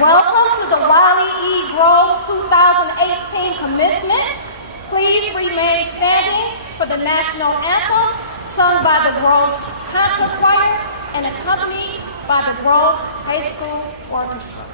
Welcome to the Wylie E. Groves 2018 commencement. Please remain standing for the national anthem sung by the Groves Concert Choir and accompanied by the Groves High School Orchestra.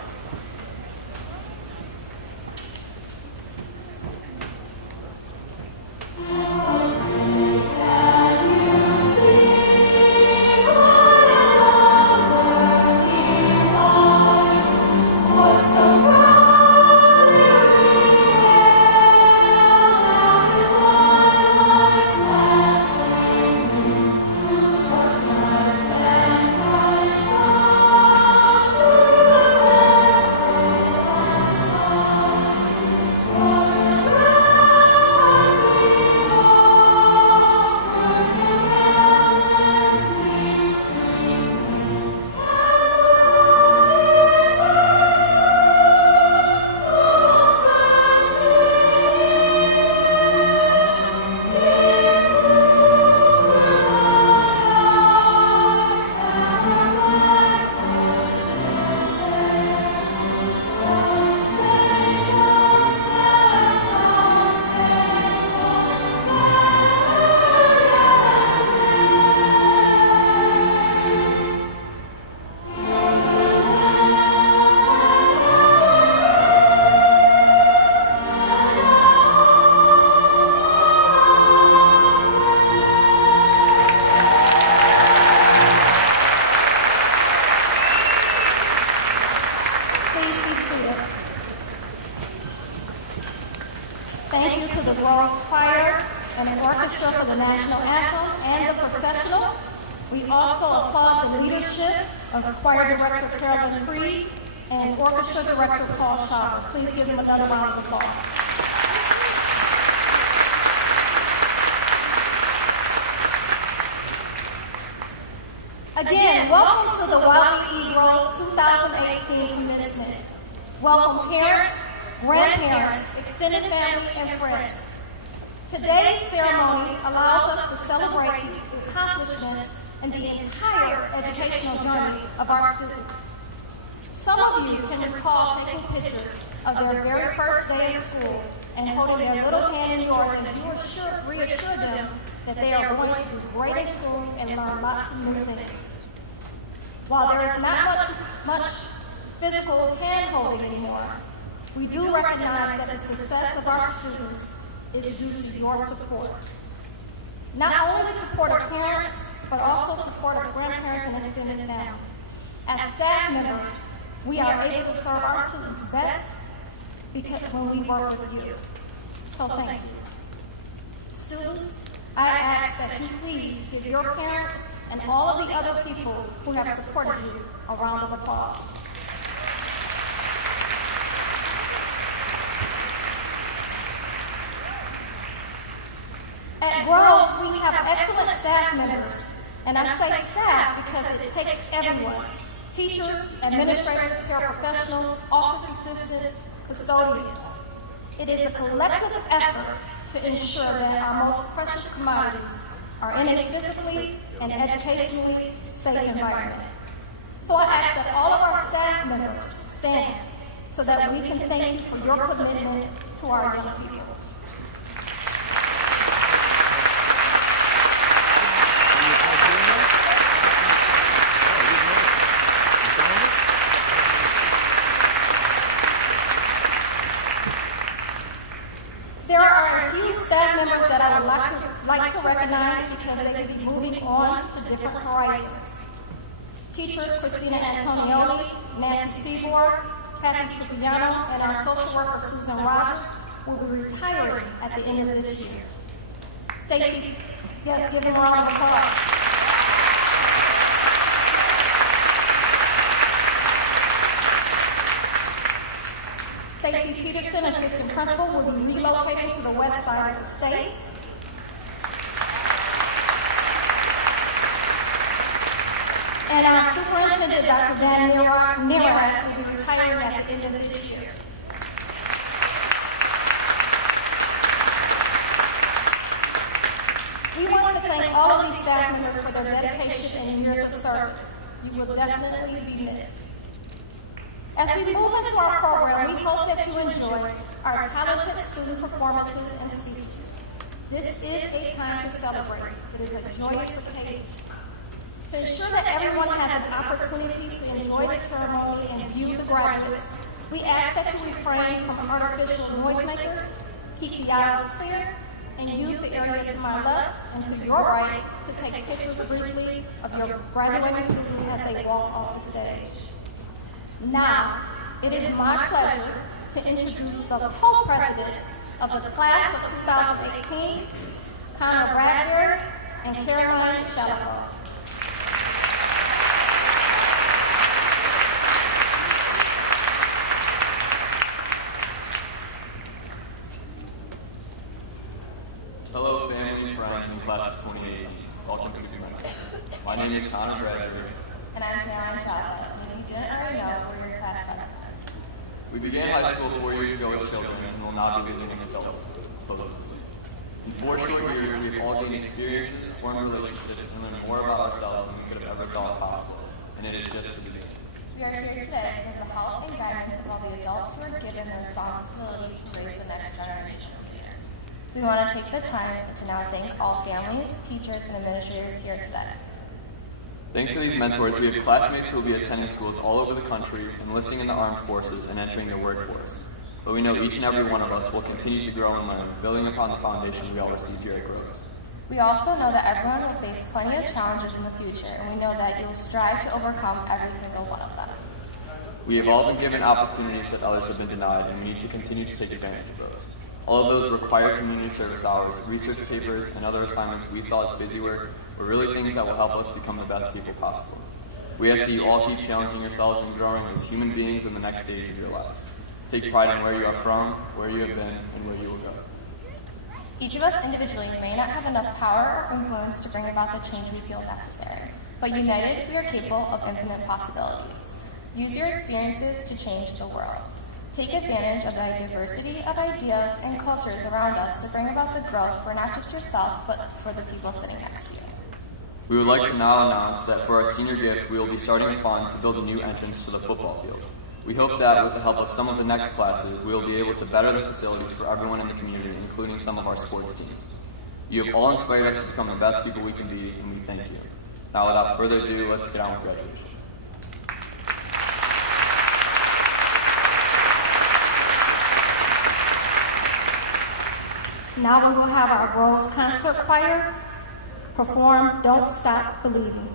Thank you to the Groves Choir and the orchestra for the national anthem and the processional. We also applaud the leadership of choir director Carolyn Creed and orchestra director Paul Shaw. Please give them another round of applause. Again, welcome to the Wylie E. Groves 2018 commencement. Welcome parents, grandparents, extended family, and friends. Today's ceremony allows us to celebrate the accomplishments and the entire educational journey of our students. Some of you can recall taking pictures of their very first day of school and holding their little hand in yours as you reassure them that they are going to do great in school and learn lots of new things. While there is not much physical hand-holding anymore, we do recognize that the success of our students is due to your support. Not only the support of parents, but also support of grandparents and extended family. As staff members, we are able to serve our students best because when we work with you. So thank you. Students, I ask that you please give your parents and all of the other people who have supported you a round of applause. At Groves, we have excellent staff members, and I say staff because it takes everyone: teachers, administrators, paraprofessionals, office assistants, custodians. It is a collective effort to ensure that our most precious commodities are in a physically and educationally safe environment. So I ask that all of our staff members stand so that we can thank you for your commitment to our young people. There are a few staff members that I would like to recognize because they will be moving on to different horizons. Teachers Christina Antonioli, Nancy Seaborg, Kathy Tripiano, and our social worker Susan Rogers will be retiring at the end of this year. Stacy, yes, give them a round of applause. Stacy Peterson, assistant principal, will be relocating to the west side of the state. And our superintendent, Dr. Dan Nerat, will be retiring at the end of this year. We want to thank all of these staff members for their dedication and years of service. You will definitely be missed. As we move into our program, we hope that you enjoy our talented student performances and speeches. This is a time to celebrate. It is a joyous occasion. To ensure that everyone has an opportunity to enjoy the ceremony and view the graduates, we ask that you refrain from artificial noisemakers, keep the aisles clear, and use the area to my left and to your right to take pictures briefly of your graduating student as they walk off the stage. Now, it is my pleasure to introduce the co-presidents of the class of 2018, Connor Bradbury and Caroline Shallow. Hello, family, friends, and class of 2018. Welcome to commencement. My name is Connor Bradbury. And I'm Caroline Shallow. And if you didn't already know, we're your class presidents. We began high school 4 years ago as children and will now be living as adults, supposedly. In 4 short years, we have all gained experiences, formed relationships, and learned more about ourselves than we could have ever thought possible. And it is just the beginning. We are here today because of the help and guidance of all the adults who are given the responsibility to raise the next generation of leaders. So we want to take the time to now thank all families, teachers, and administrators here today. Thanks to these mentors, we have classmates who will be attending schools all over the country, enlisting in the armed forces, and entering the workforce. But we know each and every one of us will continue to grow and learn, building upon the foundation we all received here at Groves. We also know that everyone will face plenty of challenges in the future, and we know that you will strive to overcome every single one of them. We have all been given opportunities that others have been denied, and we need to continue to take advantage of those. All of those required community service hours, research papers, and other assignments we saw as busy work were really things that will help us become the best people possible. We ask that you all keep challenging yourselves and growing as human beings in the next stage of your lives. Take pride in where you are from, where you have been, and where you will go. Each of us individually may not have enough power or influence to bring about the change we feel necessary, but united, we are capable of infinite possibilities. Use your experiences to change the world. Take advantage of the diversity of ideas and cultures around us to bring about the growth for not just yourself, but for the people sitting next to you. We would like to now announce that for our senior gift, we will be starting a fund to build a new entrance to the football field. We hope that with the help of some of the next classes, we will be able to better the facilities for everyone in the community, including some of our sports teams. You have all inspired us to become the best people we can be, and we thank you. Now, without further ado, let's get on with graduation. Now we will have our Groves Concert Choir perform Don't Stop Believing.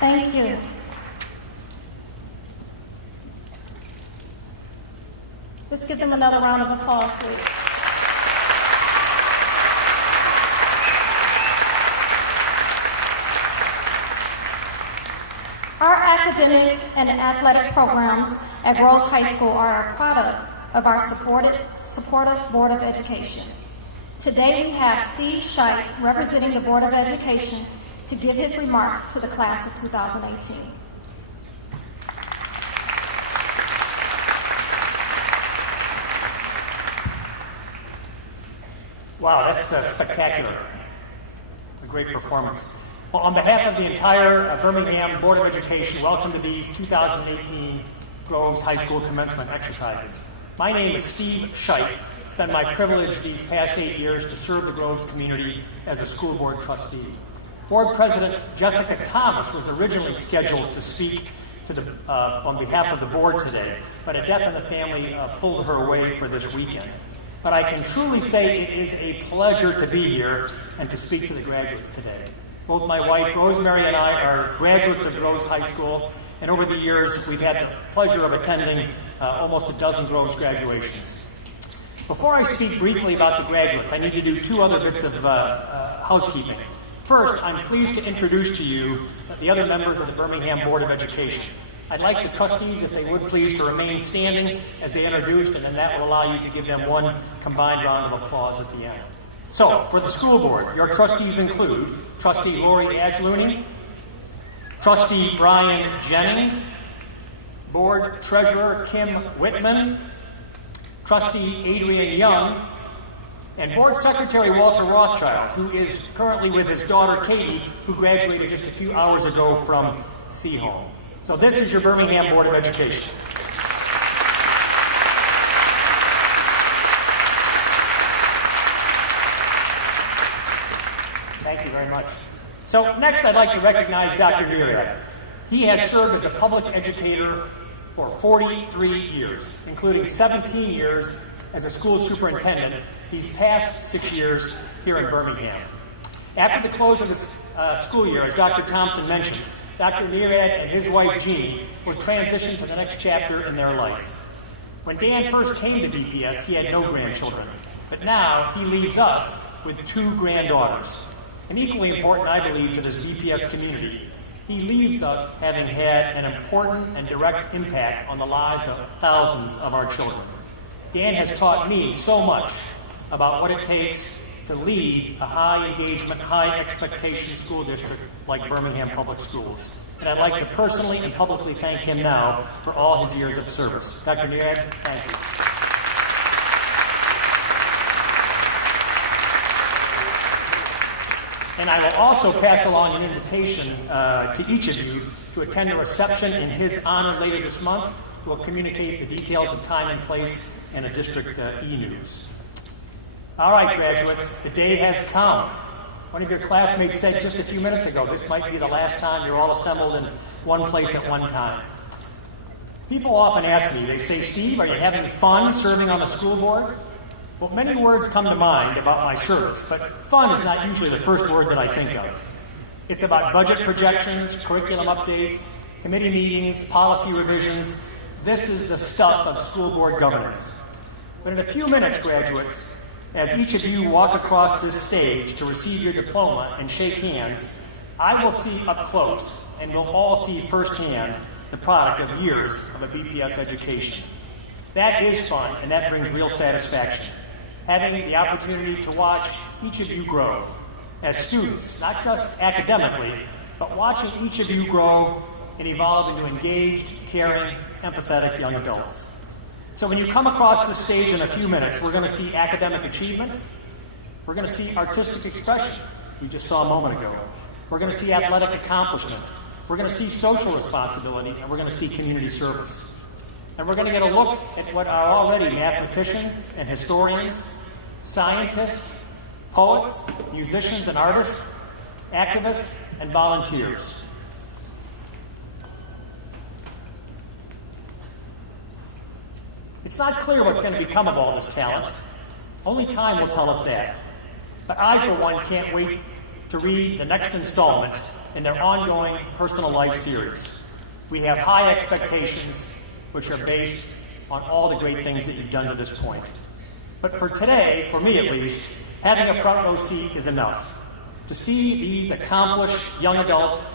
Thank you. Let's give them another round of applause, please. Our academic and athletic programs at Groves High School are a product of our supportive Board of Education. Today we have Steve Scheidt representing the Board of Education to give his remarks to the class of 2018. Wow, that's spectacular. A great performance. Well, on behalf of the entire Birmingham Board of Education, welcome to these 2018 Groves High School commencement exercises. My name is Steve Scheidt. It's been my privilege these past 8 years to serve the Groves community as a school board trustee. Board President Jessica Thomas was originally scheduled to speak on behalf of the board today, but a death in the family pulled her away for this weekend. But I can truly say it is a pleasure to be here and to speak to the graduates today. Both my wife, Rosemary, and I are graduates of Groves High School, and over the years, we've had the pleasure of attending almost a dozen Groves graduations. Before I speak briefly about the graduates, I need to do two other bits of housekeeping. First, I'm pleased to introduce to you the other members of the Birmingham Board of Education. I'd like the trustees, if they would please, to remain standing as they introduced, and then that will allow you to give them one combined round of applause at the end. So, for the school board, your trustees include Trustee Lori Adjlooney, Trustee Brian Jennings, Board Treasurer Kim Whitman, Trustee Adrian Young, and Board Secretary Walter Rothschild, who is currently with his daughter Katie, who graduated just a few hours ago from Seaholm. So this is your Birmingham Board of Education. Thank you very much. So next I'd like to recognize Dr. Neerad. He has served as a public educator for 43 years, including 17 years as a school superintendent these past 6 years here in Birmingham. After the close of the school year, as Dr. Thompson mentioned, Dr. Neerad and his wife Jeannie will transition to the next chapter in their life. When Dan first came to BPS, he had no grandchildren, but now he leaves us with 2 granddaughters. And equally important, I believe, to this BPS community, he leaves us having had an important and direct impact on the lives of thousands of our children. Dan has taught me so much about what it takes to lead a high engagement, high expectation school district like Birmingham Public Schools. And I'd like to personally and publicly thank him now for all his years of service. Dr. Neerad, thank you. And I will also pass along an invitation to each of you to attend a reception in his honor later this month. We'll communicate the details of time and place in a district e-news. All right, graduates, the day has come. One of your classmates said just a few minutes ago, this might be the last time you're all assembled in one place at one time. People often ask me, they say, Steve, are you having fun serving on the school board? Well, many words come to mind about my service, but fun is not usually the first word that I think of. It's about budget projections, curriculum updates, committee meetings, policy revisions. This is the stuff of school board governance. But in a few minutes, graduates, as each of you walk across this stage to receive your diploma and shake hands, I will see up close, and we'll all see firsthand, the product of years of a BPS education. That is fun, and that brings real satisfaction. Having the opportunity to watch each of you grow as students, not just academically, but watching each of you grow and evolve into engaged, caring, empathetic young adults. So when you come across the stage in a few minutes, we're going to see academic achievement, we're going to see artistic expression, we just saw a moment ago, we're going to see athletic accomplishment, we're going to see social responsibility, and we're going to see community service. And we're going to get a look at what are already mathematicians and historians, scientists, poets, musicians and artists, activists, and volunteers. It's not clear what's going to become of all this talent. Only time will tell us that. But I, for one, can't wait to read the next installment in their ongoing Personal Life series. We have high expectations, which are based on all the great things that you've done to this point. But for today, for me at least, having a front row seat is enough. To see these accomplished young adults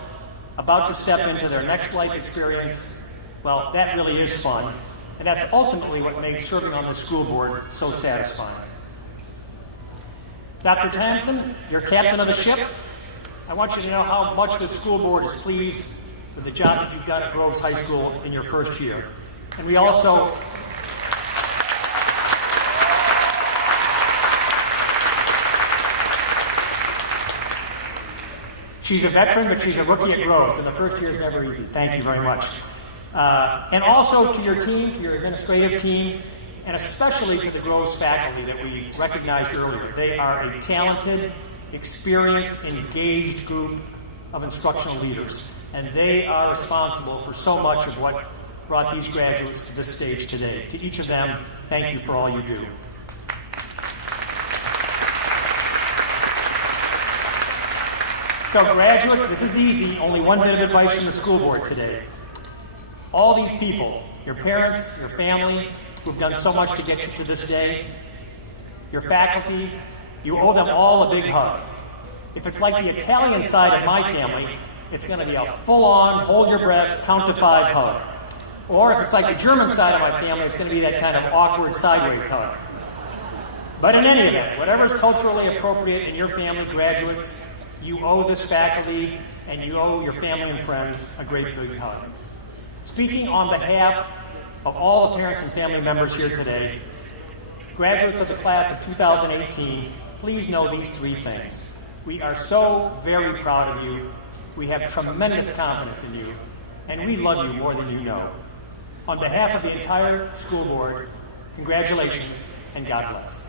about to step into their next life experience, well, that really is fun. And that's ultimately what makes serving on the school board so satisfying. Dr. Thompson, you're captain of the ship. I want you to know how much the school board is pleased with the job that you've done at Groves High School in your first year. And we also she's a veteran, but she's a rookie at Groves, and the first year is never easy. Thank you very much. And also to your team, to your administrative team, and especially to the Groves faculty that we recognized earlier. They are a talented, experienced, engaged group of instructional leaders, and they are responsible for so much of what brought these graduates to this stage today. To each of them, thank you for all you do. So graduates, this is easy. Only one bit of advice from the school board today. All these people, your parents, your family, who've done so much to get you to this day, your faculty, you owe them all a big hug. If it's like the Italian side of my family, it's going to be a full-on, hold your breath, count to 5 hug. Or if it's like the German side of my family, it's going to be that kind of awkward sideways hug. But in any event, whatever is culturally appropriate in your family, graduates, you owe this faculty and you owe your family and friends a great big hug. Speaking on behalf of all the parents and family members here today, graduates of the class of 2018, please know these 3 things. We are so very proud of you. We have tremendous confidence in you, and we love you more than you know. On behalf of the entire school board, congratulations and God bless.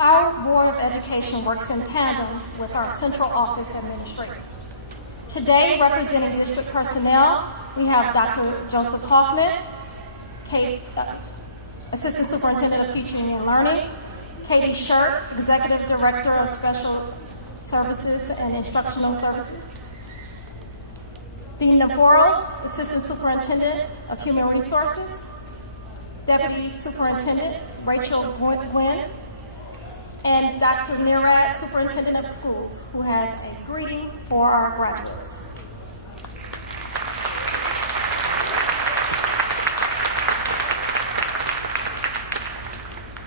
Our Board of Education works in tandem with our central office administrators. Today, representing district personnel, we have Dr. Joseph Hoffman, Assistant Superintendent of Teaching and Learning, Katie Shirk, Executive Director of Special Services and Instructional Services, Dean Navarros, Assistant Superintendent of Human Resources, Deputy Superintendent Rachel Gwynn, and Dr. Nirad, Superintendent of Schools, who has a greeting for our graduates.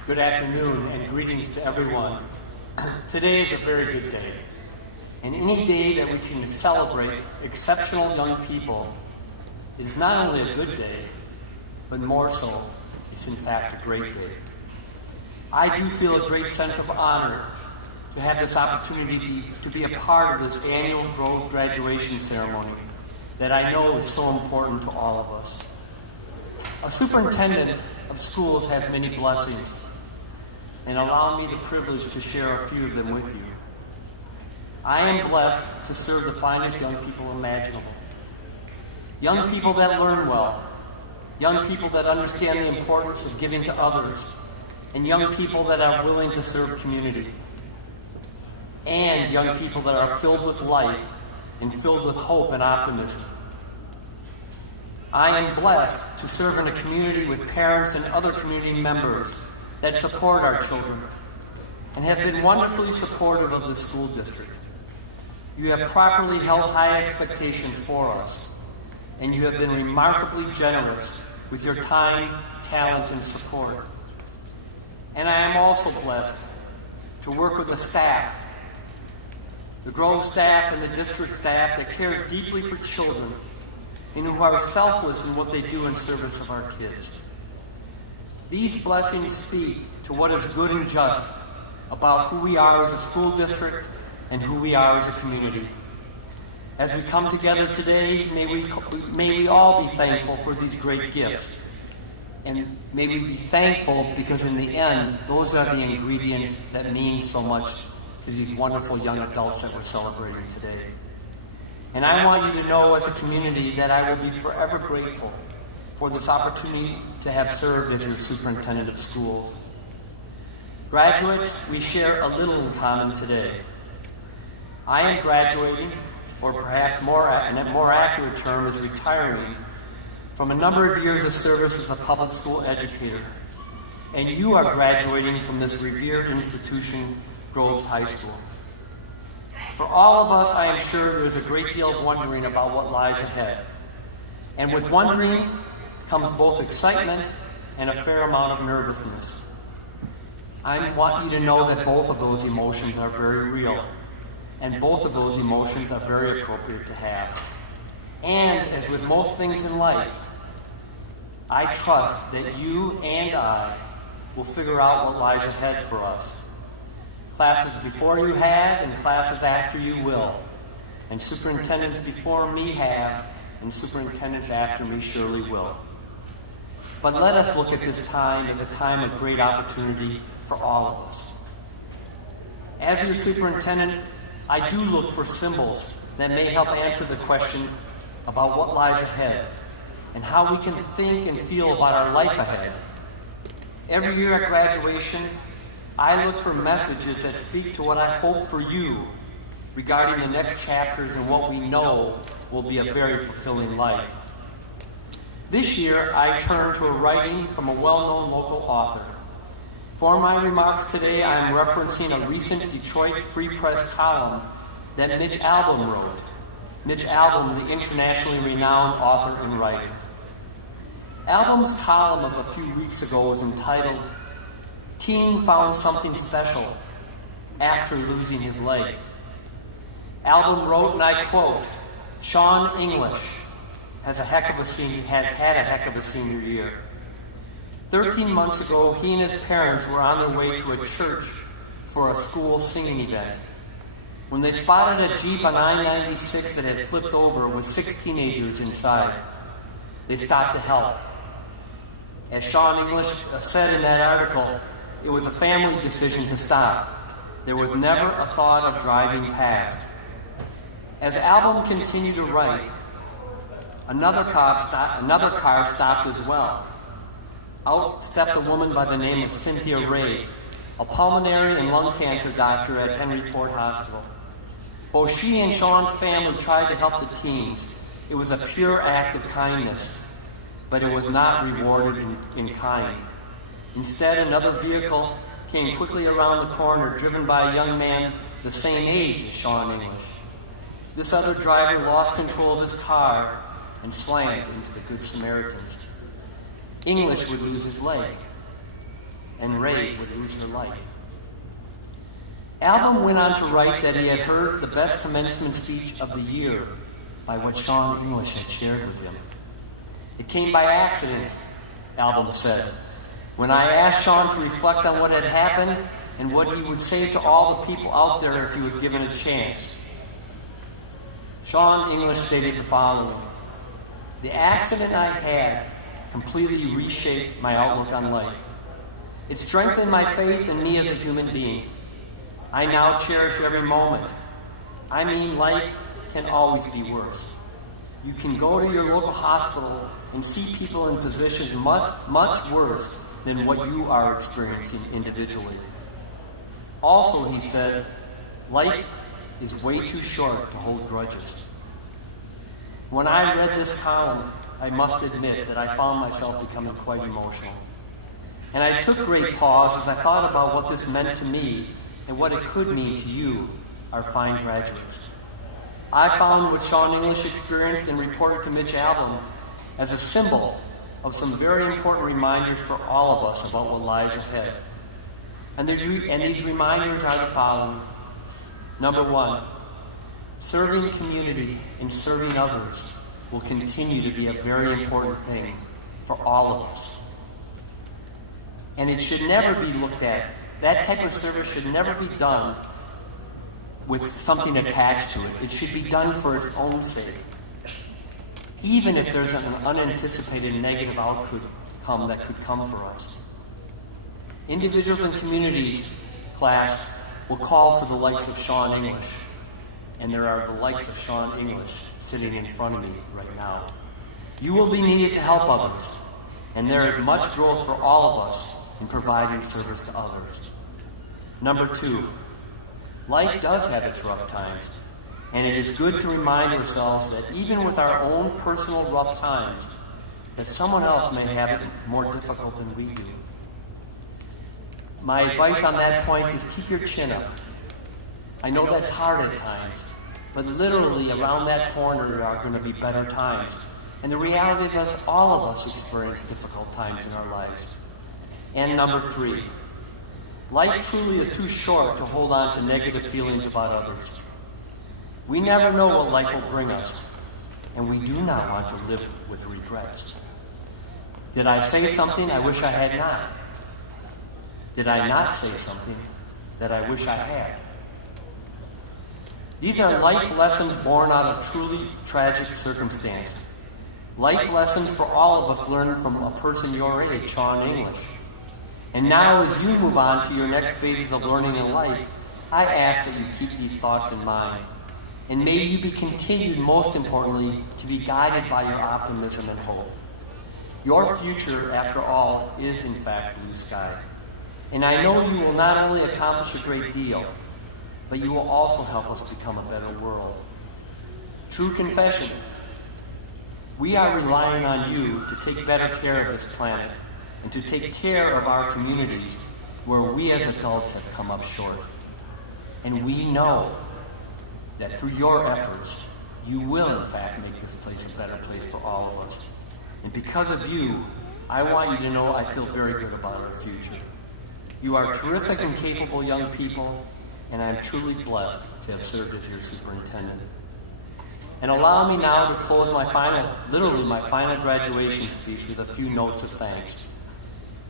Good afternoon and greetings to everyone. Today is a very good day. And any day that we can celebrate exceptional young people, it is not only a good day, but more so, it's in fact a great day. I do feel a great sense of honor to have this opportunity to be a part of this annual Groves graduation ceremony that I know is so important to all of us. A superintendent of schools has many blessings, and allow me the privilege to share a few of them with you. I am blessed to serve the finest young people imaginable. Young people that learn well, young people that understand the importance of giving to others, and young people that are willing to serve community, and young people that are filled with life and filled with hope and optimism. I am blessed to serve in a community with parents and other community members that support our children and have been wonderfully supportive of the school district. You have properly held high expectations for us, and you have been remarkably generous with your time, talent, and support. And I am also blessed to work with the staff, the Grove staff and the district staff that cares deeply for children and who are selfless in what they do in service of our kids. These blessings speak to what is good and just about who we are as a school district and who we are as a community. As we come together today, may we all be thankful for these great gifts. And may we be thankful because in the end, those are the ingredients that mean so much to these wonderful young adults that we're celebrating today. And I want you to know as a community that I will be forever grateful for this opportunity to have served as your superintendent of schools. Graduates, we share a little in common today. I am graduating, or perhaps a more accurate term is retiring, from a number of years of service as a public school educator. And you are graduating from this revered institution, Groves High School. For all of us, I am sure there is a great deal of wondering about what lies ahead. And with wondering comes both excitement and a fair amount of nervousness. I want you to know that both of those emotions are very real, and both of those emotions are very appropriate to have. And as with most things in life, I trust that you and I will figure out what lies ahead for us. Classes before you have, and classes after you will. And superintendents before me have, and superintendents after me surely will. But let us look at this time as a time of great opportunity for all of us. As your superintendent, I do look for symbols that may help answer the question about what lies ahead and how we can think and feel about our life ahead. Every year at graduation, I look for messages that speak to what I hope for you regarding the next chapters and what we know will be a very fulfilling life. This year, I turn to a writing from a well-known local author. For my remarks today, I am referencing a recent Detroit Free Press column that Mitch Albom wrote. Mitch Albom, the internationally renowned author and writer. Albom's column of a few weeks ago was entitled, "Teen Found Something Special After Losing His Leg." Albom wrote, and I quote, "Sean English has had a heck of a senior year. 13 months ago, he and his parents were on their way to a church for a school singing event when they spotted a Jeep on I-96 that had flipped over with 6 teenagers inside. They stopped to help. As Sean English said in that article, it was a family decision to stop. There was never a thought of driving past. As Albom continued to write, another car stopped as well. Out stepped a woman by the name of Cynthia Ray, a pulmonary and lung cancer doctor at Henry Ford Hospital. Both she and Sean's family tried to help the teens. It was a pure act of kindness, but it was not rewarded in kind. Instead, another vehicle came quickly around the corner, driven by a young man the same age as Sean English. This other driver lost control of his car and slammed into the Good Samaritans. English would lose his leg, and Ray would lose her life. Albom went on to write that he had heard the best commencement speech of the year by what Sean English had shared with him. It came by accident, Albom said, when I asked Sean to reflect on what had happened and what he would say to all the people out there if he was given a chance. Sean English stated the following: "The accident I had completely reshaped my outlook on life. It strengthened my faith in me as a human being. I now cherish every moment. I mean, life can always be worse. You can go to your local hospital and see people in positions much worse than what you are experiencing individually. Also," he said, "life is way too short to hold grudges." When I read this column, I must admit that I found myself becoming quite emotional. And I took great pause as I thought about what this meant to me and what it could mean to you, our fine graduates. I found what Sean English experienced and reported to Mitch Albom as a symbol of some very important reminders for all of us about what lies ahead. And these reminders are the following. Number one, serving community and serving others will continue to be a very important thing for all of us. And it should never be looked at. That type of service should never be done with something attached to it. It should be done for its own sake, even if there's an unanticipated negative outcome that could come for us. Individuals and communities, class, will call for the likes of Sean English, and there are the likes of Sean English sitting in front of me right now. You will be needed to help others, and there is much growth for all of us in providing service to others. Number 2, life does have its rough times, and it is good to remind ourselves that even with our own personal rough times, that someone else may have it more difficult than we do. My advice on that point is keep your chin up. I know that's hard at times, but literally around that corner there are going to be better times. And the reality of us, all of us experience difficult times in our lives. And number 3, life truly is too short to hold on to negative feelings about others. We never know what life will bring us, and we do not want to live with regrets. Did I say something I wish I had not? Did I not say something that I wish I had? These are life lessons born out of truly tragic circumstance. Life lessons for all of us learned from a person your age, Sean English. And now as you move on to your next phases of learning in life, I ask that you keep these thoughts in mind. And may you be continued, most importantly, to be guided by your optimism and hope. Your future, after all, is in fact blue sky. And I know you will not only accomplish a great deal, but you will also help us become a better world. True confession. We are relying on you to take better care of this planet and to take care of our communities where we as adults have come up short. And we know that through your efforts, you will in fact make this place a better place for all of us. And because of you, I want you to know I feel very good about our future. You are terrific and capable young people, and I'm truly blessed to have served as your superintendent. And allow me now to close my final graduation speech with a few notes of thanks.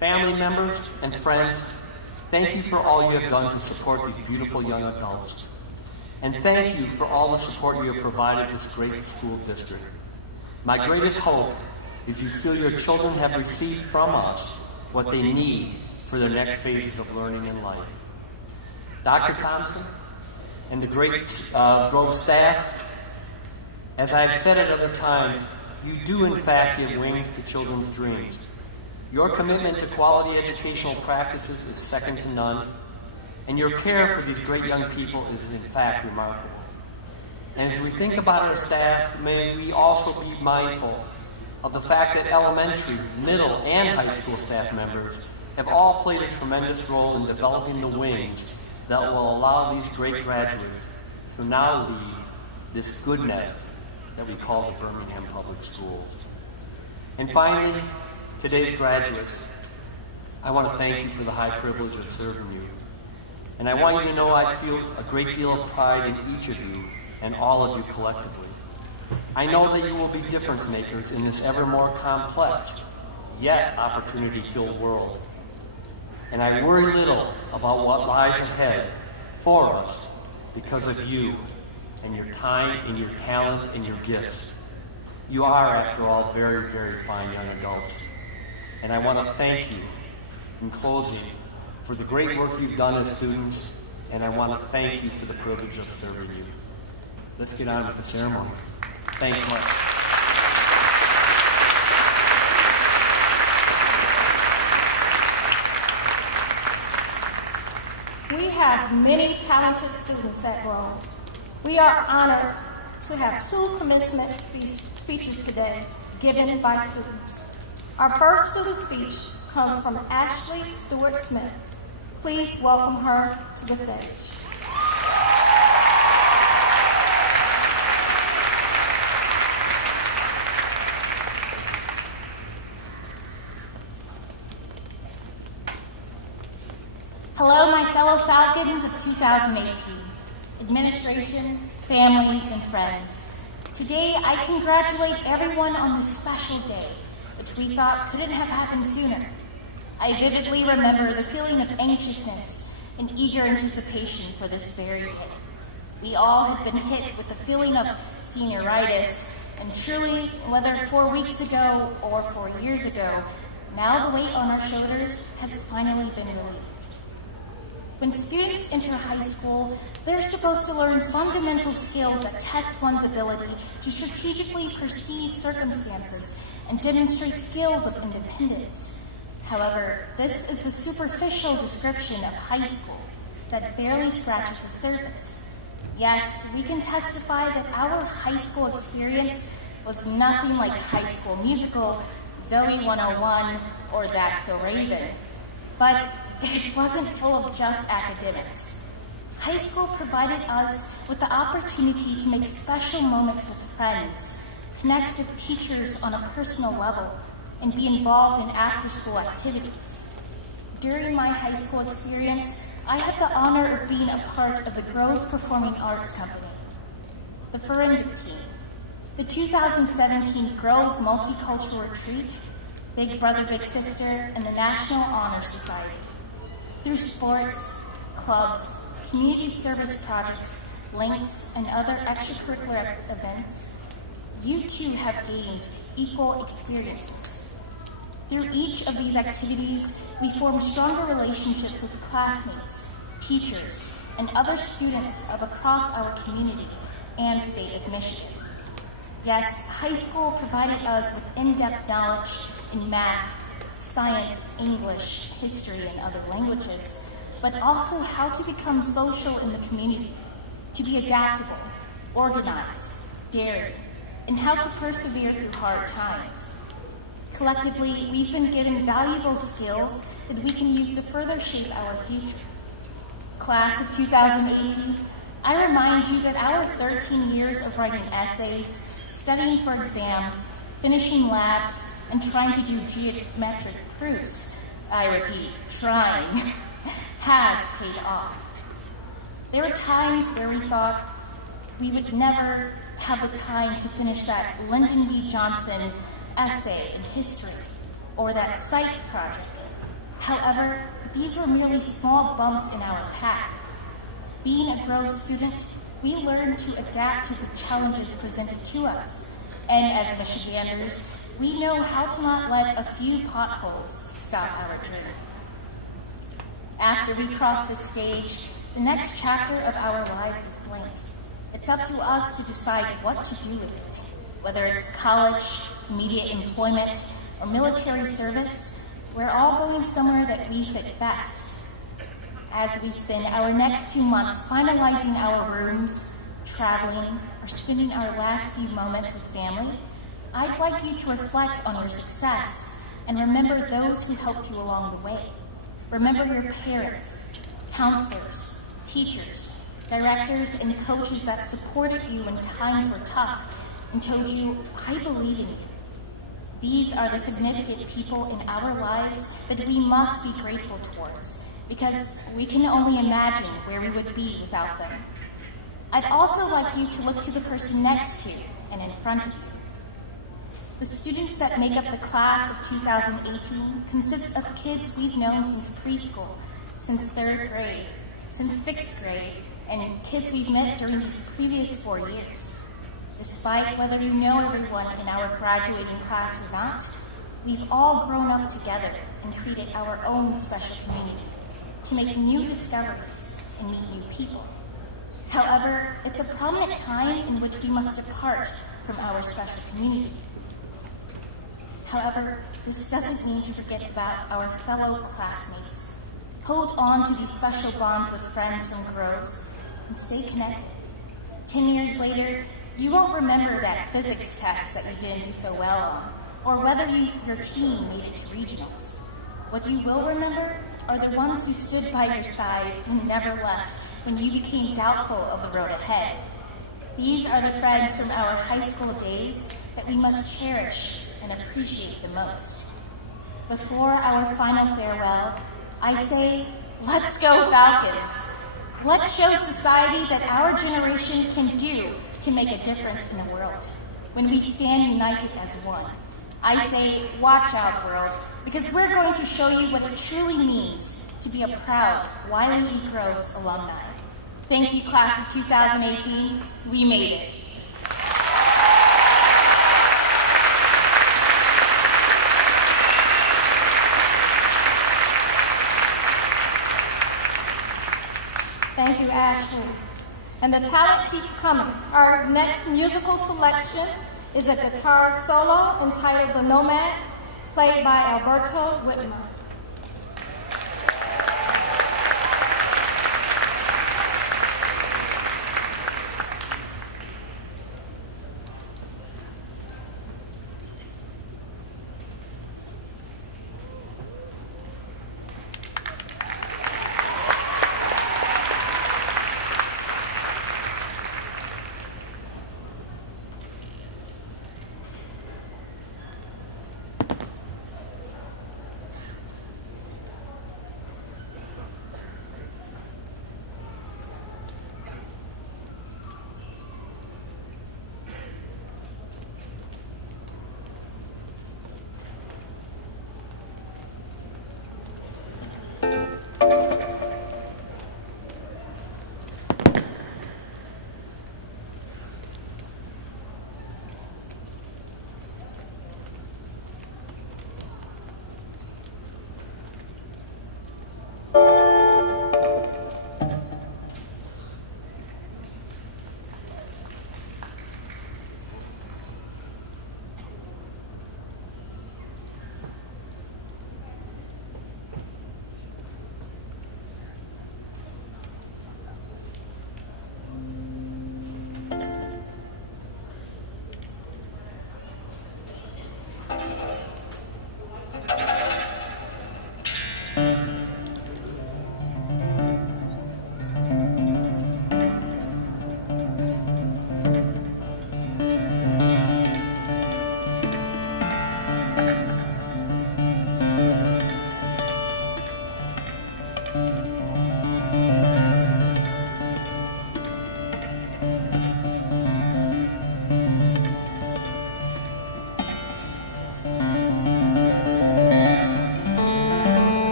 Family members and friends, thank you for all you have done to support these beautiful young adults. And thank you for all the support you have provided this great school district. My greatest hope is you feel your children have received from us what they need for their next phases of learning in life. Dr. Thompson and the great Grove staff, as I've said at other times, you do in fact give wings to children's dreams. Your commitment to quality educational practices is second to none, and your care for these great young people is in fact remarkable. And as we think about our staff, may we also be mindful of the fact that elementary, middle, and high school staff members have all played a tremendous role in developing the wings that will allow these great graduates to now lead this good nest that we call the Birmingham Public Schools. And finally, today's graduates, I want to thank you for the high privilege of serving you. And I want you to know I feel a great deal of pride in each of you and all of you collectively. I know that you will be difference makers in this ever more complex, yet opportunity-filled world. And I worry little about what lies ahead for us because of you and your time and your talent and your gifts. You are, after all, very, very fine young adults. And I want to thank you, in closing, for the great work you've done as students, and I want to thank you for the privilege of serving you. Let's get on with the ceremony. Thanks a lot. We have many talented students at Groves. We are honored to have 2 commencement speeches today given by students. Our first student speech comes from Ashley Stewart Smith. Please welcome her to the stage. Hello, my fellow Falcons of 2018, administration, families, and friends. Today, I congratulate everyone on this special day, which we thought couldn't have happened sooner. I vividly remember the feeling of anxiousness and eager anticipation for this very day. We all had been hit with the feeling of senioritis, and truly, whether 4 weeks ago or 4 years ago, now the weight on our shoulders has finally been relieved. When students enter high school, they're supposed to learn fundamental skills that test one's ability to strategically perceive circumstances and demonstrate skills of independence. However, this is the superficial description of high school that barely scratches the surface. Yes, we can testify that our high school experience was nothing like High School Musical, Zoe 101, or That's So Raven. But it wasn't full of just academics. High school provided us with the opportunity to make special moments with friends, connect with teachers on a personal level, and be involved in after-school activities. During my high school experience, I had the honor of being a part of the Groves Performing Arts Company, the Forensic Team, the 2017 Groves Multicultural Retreat, Big Brother Big Sister, and the National Honor Society. Through sports, clubs, community service projects, links, and other extracurricular events, you too have gained equal experiences. Through each of these activities, we form stronger relationships with classmates, teachers, and other students of across our community and state of Michigan. Yes, high school provided us with in-depth knowledge in math, science, English, history, and other languages, but also how to become social in the community, to be adaptable, organized, daring, and how to persevere through hard times. Collectively, we've been given valuable skills that we can use to further shape our future. Class of 2018, I remind you that our 13 years of writing essays, studying for exams, finishing labs, and trying to do geometric proofs, I repeat, trying, has paid off. There were times where we thought we would never have the time to finish that Lyndon B. Johnson essay in history or that psych project. However, these were merely small bumps in our path. Being a Groves student, we learned to adapt to the challenges presented to us, and as Michiganders, we know how to not let a few potholes stop our journey. After we cross this stage, the next chapter of our lives is blank. It's up to us to decide what to do with it. Whether it's college, immediate employment, or military service, we're all going somewhere that we fit best. As we spend our next 2 months finalizing our rooms, traveling, or spending our last few moments with family, I'd like you to reflect on your success and remember those who helped you along the way. Remember your parents, counselors, teachers, directors, and coaches that supported you when times were tough and told you, I believe in you. These are the significant people in our lives that we must be grateful towards, because we can only imagine where we would be without them. I'd also like you to look to the person next to you and in front of you. The students that make up the class of 2018 consists of kids we've known since preschool, since 3rd grade, since 6th grade, and kids we've met during these previous 4 years. Despite whether you know everyone in our graduating class or not, we've all grown up together and created our own special community to make new discoveries and meet new people. However, it's a prominent time in which we must depart from our special community. However, this doesn't mean to forget about our fellow classmates. Hold on to these special bonds with friends from Groves and stay connected. 10 years later, you won't remember that physics test that you didn't do so well on, or whether your team made it to regionals. What you will remember are the ones who stood by your side and never left when you became doubtful of the road ahead. These are the friends from our high school days that we must cherish and appreciate the most. Before our final farewell, I say, let's go Falcons! Let's show society that our generation can do to make a difference in the world when we stand united as one. I say, watch out, world, because we're going to show you what it truly means to be a proud Wylie E. Groves alumni. Thank you, class of 2018. We made it. Thank you, Ashley. And the talent keeps coming. Our next musical selection is a guitar solo entitled The Nomad, played by Alberto Whitmer.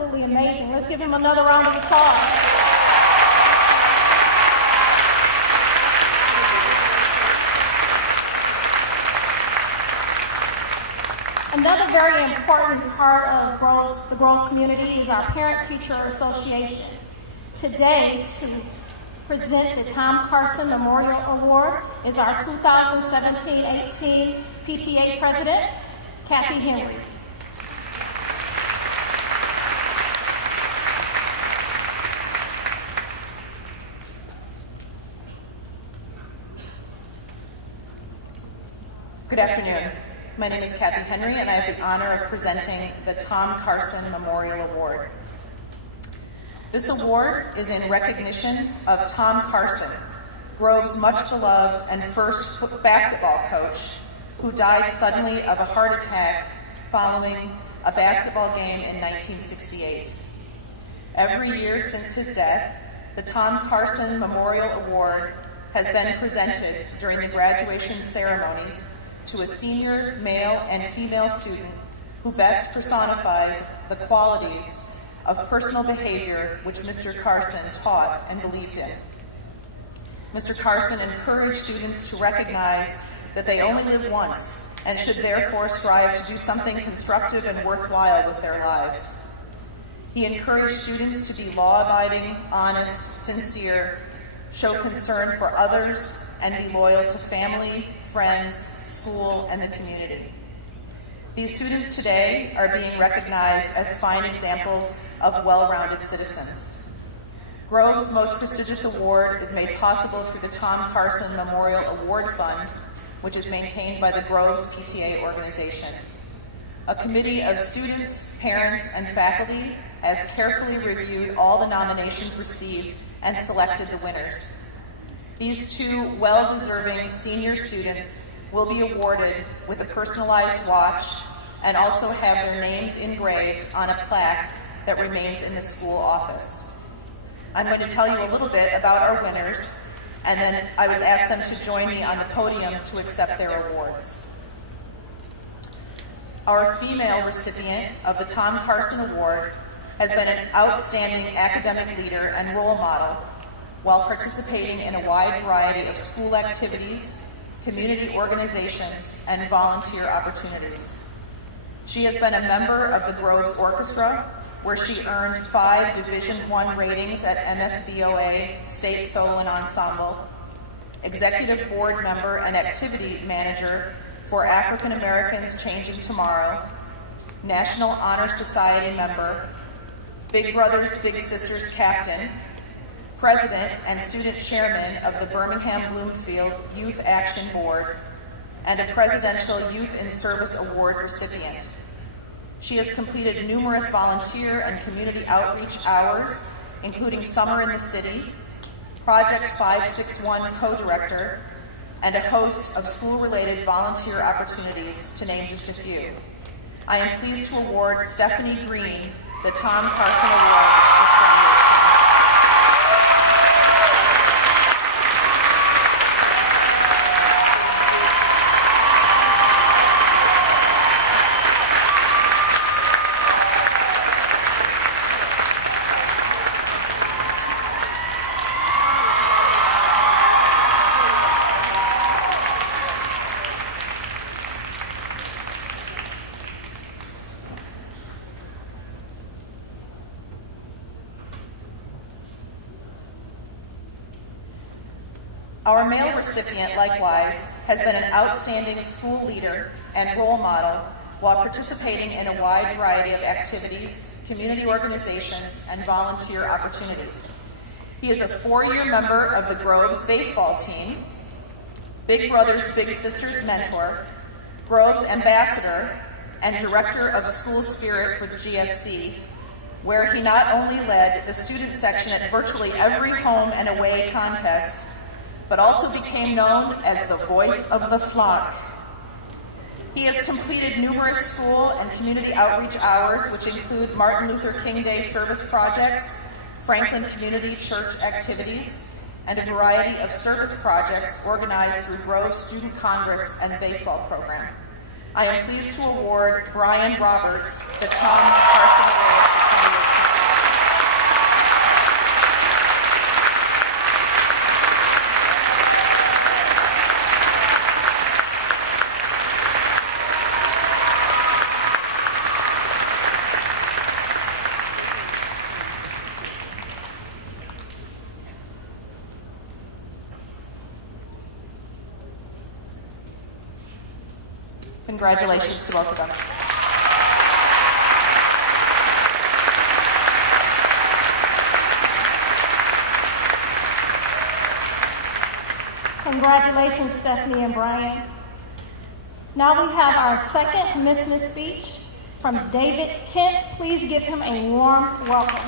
absolutely amazing. Let's give him another round of applause. Another very important part of the Groves community is our Parent-Teacher Association. Today, to present the Tom Carson Memorial Award is our 2017-18 PTA President, Kathy Henry. Good afternoon. My name is Kathy Henry, and I have the honor of presenting the Tom Carson Memorial Award. This award is in recognition of Tom Carson, Grove's much-beloved and first basketball coach, who died suddenly of a heart attack following a basketball game in 1968. Every year since his death, the Tom Carson Memorial Award has been presented during the graduation ceremonies to a senior male and female student who best personifies the qualities of personal behavior which Mr. Carson taught and believed in. Mr. Carson encouraged students to recognize that they only live once and should therefore strive to do something constructive and worthwhile with their lives. He encouraged students to be law-abiding, honest, sincere, show concern for others, and be loyal to family, friends, school, and the community. These students today are being recognized as fine examples of well-rounded citizens. Grove's most prestigious award is made possible through the Tom Carson Memorial Award Fund, which is maintained by the Groves PTA organization. A committee of students, parents, and faculty has carefully reviewed all the nominations received and selected the winners. These two well-deserving senior students will be awarded with a personalized watch and also have their names engraved on a plaque that remains in the school office. I'm going to tell you a little bit about our winners, and then I would ask them to join me on the podium to accept their awards. Our female recipient of the Tom Carson Award has been an outstanding academic leader and role model while participating in a wide variety of school activities, community organizations, and volunteer opportunities. She has been a member of the Groves Orchestra, where she earned 5 Division I ratings at MSBOA State Solo and Ensemble, Executive Board Member and Activity Manager for African Americans Changing Tomorrow, National Honor Society member, Big Brothers Big Sisters Captain, President and Student Chairman of the Birmingham Bloomfield Youth Action Board, and a Presidential Youth in Service Award recipient. She has completed numerous volunteer and community outreach hours, including Summer in the City, Project 561 co-director, and a host of school-related volunteer opportunities, to name just a few. I am pleased to award Stephanie Green the Tom Carson Award for 2018. Our male recipient, likewise, has been an outstanding school leader and role model while participating in a wide variety of activities, community organizations, and volunteer opportunities. He is a 4-year member of the Groves baseball team, Big Brothers Big Sisters mentor, Groves ambassador, and director of school spirit for the GSC, where he not only led the student section at virtually every home and away contest, but also became known as the voice of the flock. He has completed numerous school and community outreach hours, which include Martin Luther King Day service projects, Franklin Community Church activities, and a variety of service projects organized through Grove Student Congress and the baseball program. I am pleased to award Brian Roberts the Tom Carson Award for 2018. Congratulations to both of them. Congratulations, Stephanie and Brian. Now we have our second commencement speech from David Kent. Please give him a warm welcome.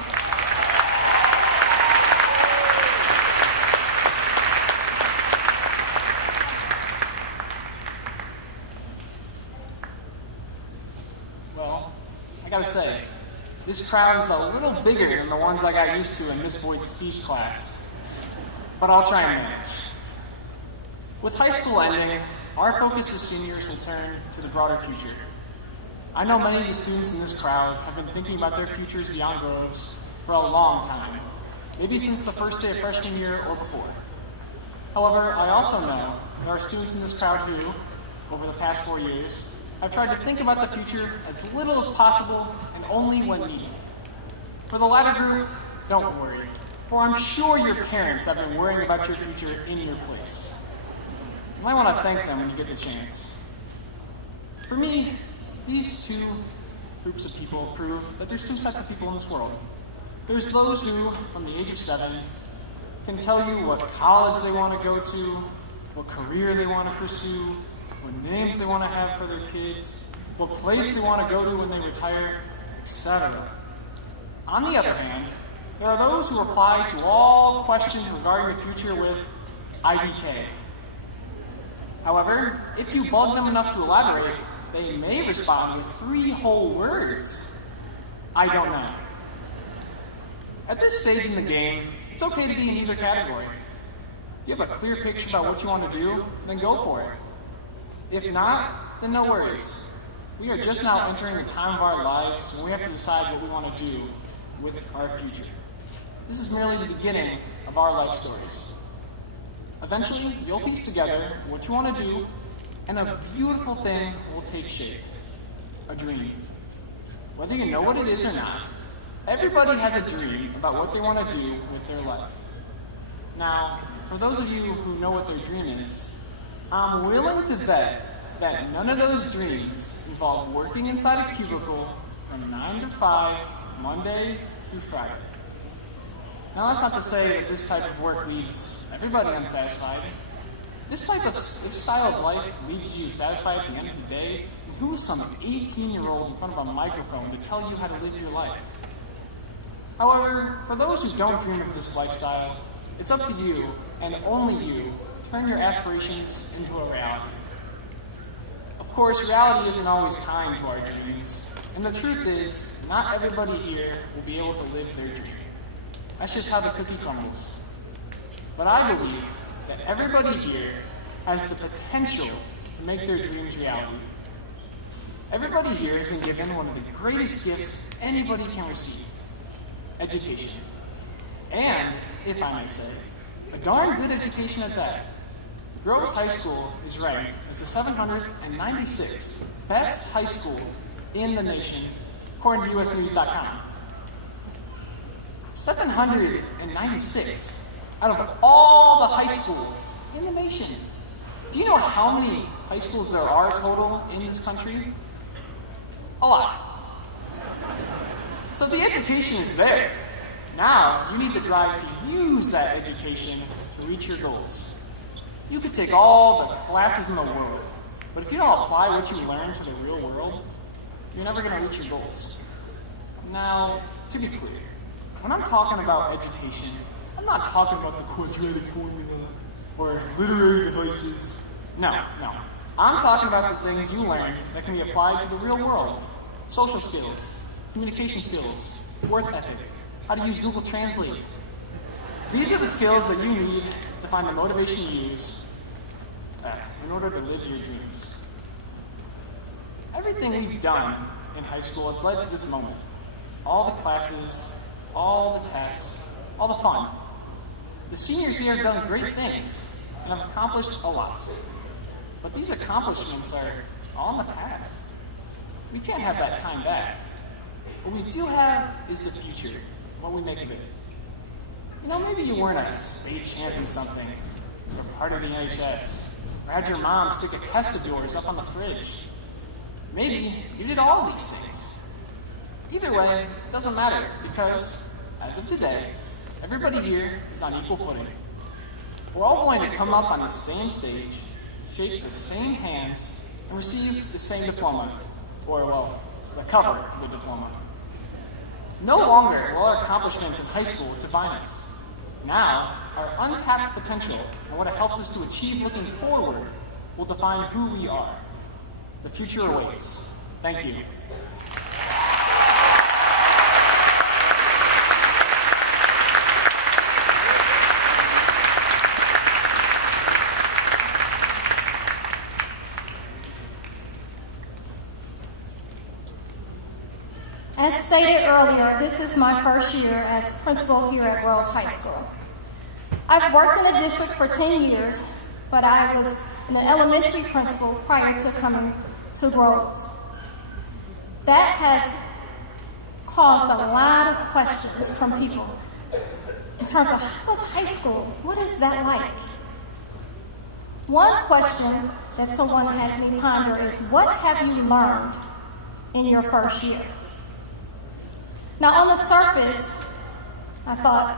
Well, I gotta say, this crowd is a little bigger than the ones I got used to in Miss Boyd's speech class, but I'll try and manage. With high school ending, our focus as seniors will turn to the broader future. I know many of the students in this crowd have been thinking about their futures beyond Groves for a long time, maybe since the first day of freshman year or before. However, I also know there are students in this crowd who, over the past 4 years, have tried to think about the future as little as possible and only when needed. For the latter group, don't worry, for I'm sure your parents have been worrying about your future in your place. You might want to thank them when you get the chance. For me, these two groups of people prove that there's two types of people in this world. There's those who, from the age of 7, can tell you what college they want to go to, what career they want to pursue, what names they want to have for their kids, what place they want to go to when they retire, etc. On the other hand, there are those who reply to all questions regarding the future with IDK. However, if you bug them enough to elaborate, they may respond with 3 whole words. I don't know. At this stage in the game, it's okay to be in either category. If you have a clear picture about what you want to do, then go for it. If not, then no worries. We are just now entering the time of our lives when we have to decide what we want to do with our future. This is merely the beginning of our life stories. Eventually, you'll piece together what you want to do, and a beautiful thing will take shape. A dream. Whether you know what it is or not, everybody has a dream about what they want to do with their life. Now, for those of you who know what their dream is, I'm willing to bet that none of those dreams involve working inside a cubicle from 9 to 5, Monday through Friday. Now, that's not to say that this type of work leaves everybody unsatisfied. This type of style of life leaves you satisfied at the end of the day. Who is some 18-year-old in front of a microphone to tell you how to live your life? However, for those who don't dream of this lifestyle, it's up to you, and only you, to turn your aspirations into a reality. Of course, reality isn't always kind to our dreams, and the truth is, not everybody here will be able to live their dream. That's just how the cookie crumbles. But I believe that everybody here has the potential to make their dreams reality. Everybody here has been given one of the greatest gifts anybody can receive: education. And, if I may say, a darn good education at that. Groves High School is ranked as the 796th best high school in the nation, according to usnews.com. 796 out of all the high schools in the nation. Do you know how many high schools there are total in this country? A lot. So the education is there. Now you need the drive to use that education to reach your goals. You could take all the classes in the world, but if you don't apply what you learn to the real world, you're never going to reach your goals. Now, to be clear, when I'm talking about education, I'm not talking about the quadratic formula or literary devices. No. I'm talking about the things you learn that can be applied to the real world. Social skills, communication skills, work ethic, how to use Google Translate. These are the skills that you need to find the motivation you use in order to live your dreams. Everything we've done in high school has led to this moment. All the classes, all the tests, all the fun. The seniors here have done great things and have accomplished a lot. But these accomplishments are all in the past. We can't have that time back. What we do have is the future, what we make of it. You know, maybe you weren't a state champ in something, or part of the NHS, or had your mom stick a test of yours up on the fridge. Maybe you did all of these things. Either way, it doesn't matter because, as of today, everybody here is on equal footing. We're all going to come up on the same stage, shake the same hands, and receive the same diploma, or, well, the cover of the diploma. No longer will our accomplishments in high school define us. Now, our untapped potential and what it helps us to achieve looking forward will define who we are. The future awaits. Thank you. As stated earlier, this is my first year as principal here at Rose High School. I've worked in the district for 10 years, but I was an elementary principal prior to coming to Rose. That has caused a lot of questions from people in terms of how is high school? What is that like? One question that someone had me ponder is, what have you learned in your first year? Now, on the surface, I thought,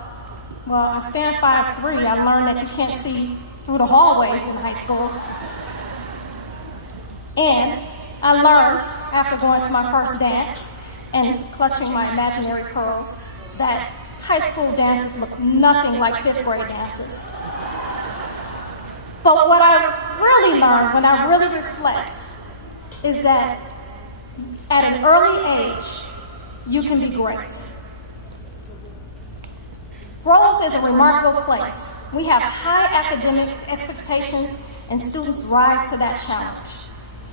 well, I stand 5'3". I learned that you can't see through the hallways in high school. And I learned, after going to my first dance and clutching my imaginary pearls, that high school dances look nothing like 5th grade dances. But what I really learned when I really reflect is that at an early age, you can be great. Rose is a remarkable place. We have high academic expectations, and students rise to that challenge.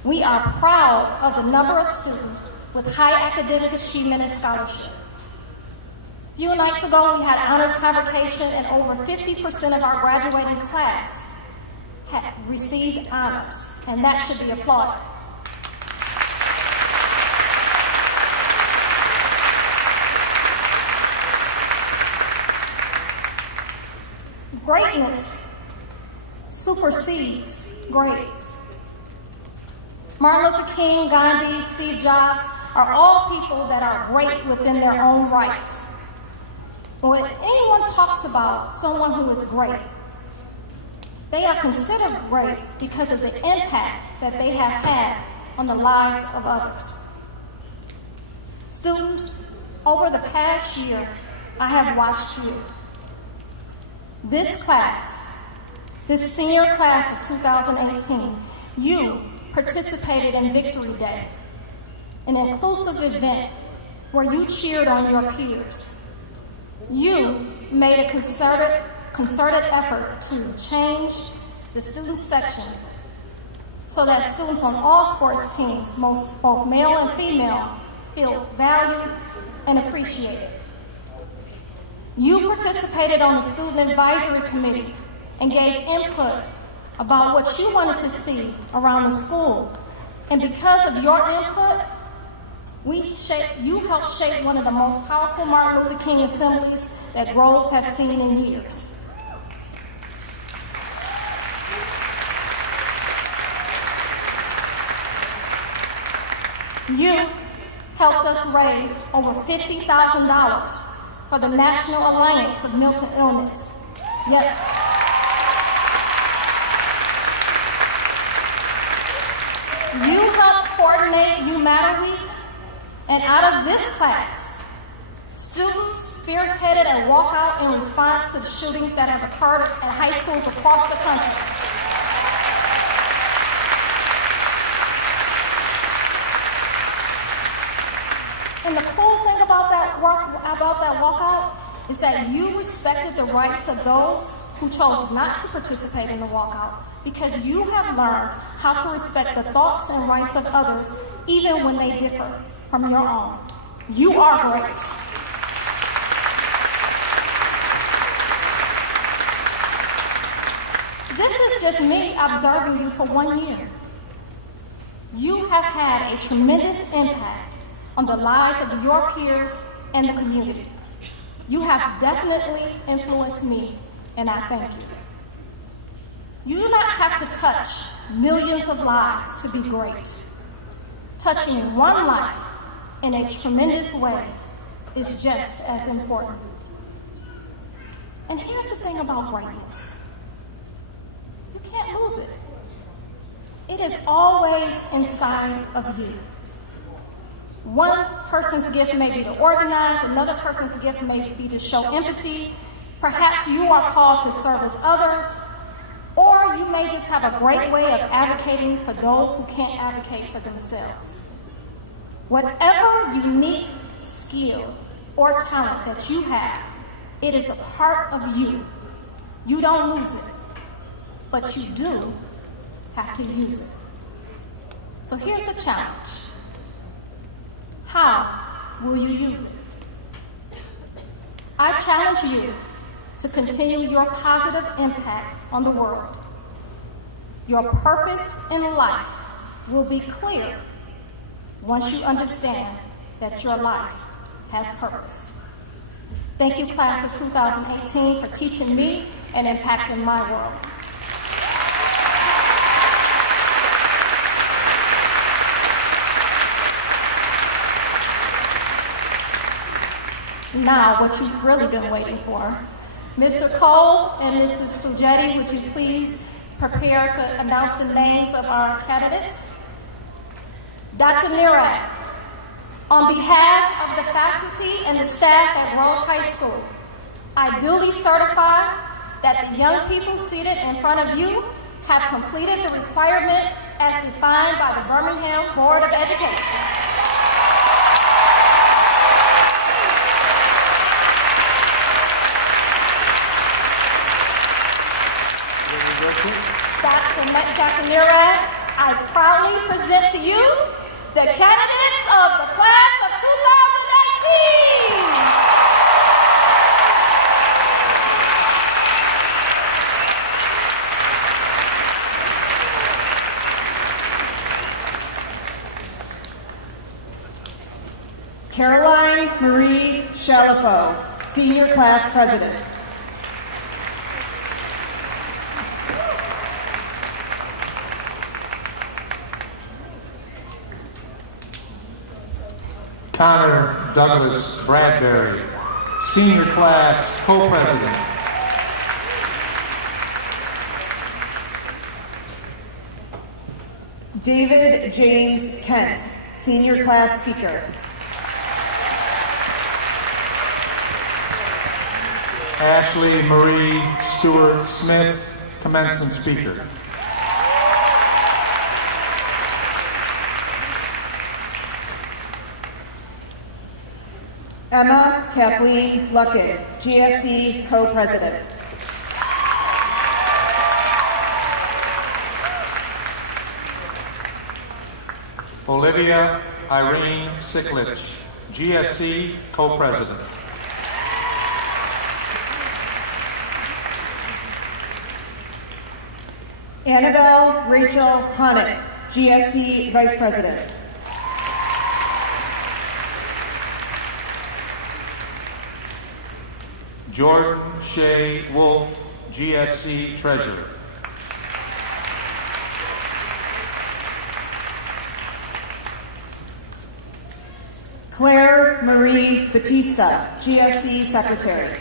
We are proud of the number of students with high academic achievement and scholarship. A few nights ago, we had honors convocation, and over 50% of our graduating class had received honors, and that should be applauded. Greatness supersedes grades. Martin Luther King, Gandhi, Steve Jobs are all people that are great within their own rights. But when anyone talks about someone who is great, they are considered great because of the impact that they have had on the lives of others. Students, over the past year, I have watched you. This class, this senior class of 2018, you participated in Victory Day, an inclusive event where you cheered on your peers. You made a concerted effort to change the student section so that students on all sports teams, both male and female, feel valued and appreciated. You participated on the Student Advisory Committee and gave input about what you wanted to see around the school. And because of your input, you helped shape one of the most powerful Martin Luther King assemblies that Groves has seen in years. You helped us raise over $50,000 for the National Alliance of Mental Illness. Yes. You helped coordinate You Matter Week, and out of this class, students spearheaded a walkout in response to the shootings that have occurred at high schools across the country. And the cool thing about that walkout is that you respected the rights of those who chose not to participate in the walkout, because you have learned how to respect the thoughts and rights of others even when they differ from your own. You are great. This is just me observing you for 1 year. You have had a tremendous impact on the lives of your peers and the community. You have definitely influenced me, and I thank you. You do not have to touch millions of lives to be great. touching one life in a tremendous way is just as important. And here's the thing about greatness. You can't lose it. It is always inside of you. One person's gift may be to organize, another person's gift may be to show empathy. Perhaps you are called to service others, or you may just have a great way of advocating for those who can't advocate for themselves. Whatever unique skill or talent that you have, it is a part of you. You don't lose it, but you do have to use it. So here's a challenge. How will you use it? I challenge you to continue your positive impact on the world. Your purpose in life will be clear once you understand that your life has purpose. Thank you, class of 2018, for teaching me and impacting my world. Now, what you've really been waiting for. Mr. Cole and Mrs. Fugetti, would you please prepare to announce the names of our candidates? Dr. Nirad, on behalf of the faculty and the staff at Rose High School, I duly certify that the young people seated in front of you have completed the requirements as defined by the Birmingham Board of Education. Dr. Nirad, I proudly present to you the candidates of the class of 2018. Caroline Marie Chalifo, Senior Class President. Connor Douglas Bradbury, Senior Class Co-President. David James Kent, Senior Class Speaker. Ashley Marie Stewart Smith, Commencement Speaker. Emma Kathleen Luckett, GSC Co-President. Olivia Irene Siklich, GSC Co-President. Annabelle Rachel Honnett, GSC Vice President. Jordan Shea Wolf, GSC Treasurer. Claire Marie Batista, GSC Secretary.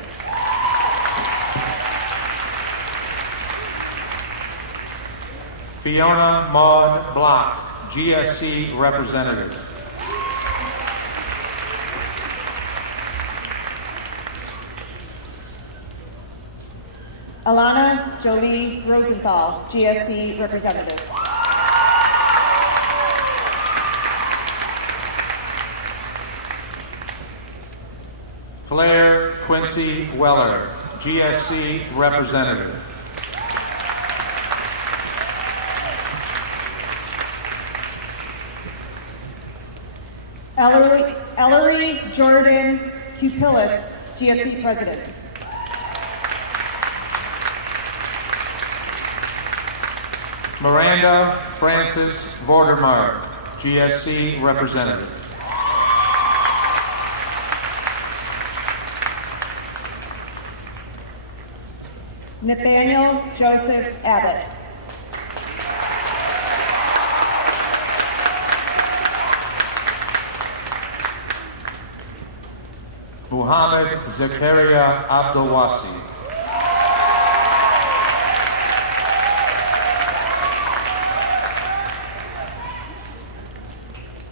Fiona Maud Block, GSC Representative. Alana Jolie Rosenthal, GSC Representative. Claire Quincy Weller, GSC Representative. Ellery Jordan Cupilis, GSC President. Miranda Francis Vordermark, GSC Representative. Nathaniel Joseph Abbott. Mohammed Zakaria Abdulwasi.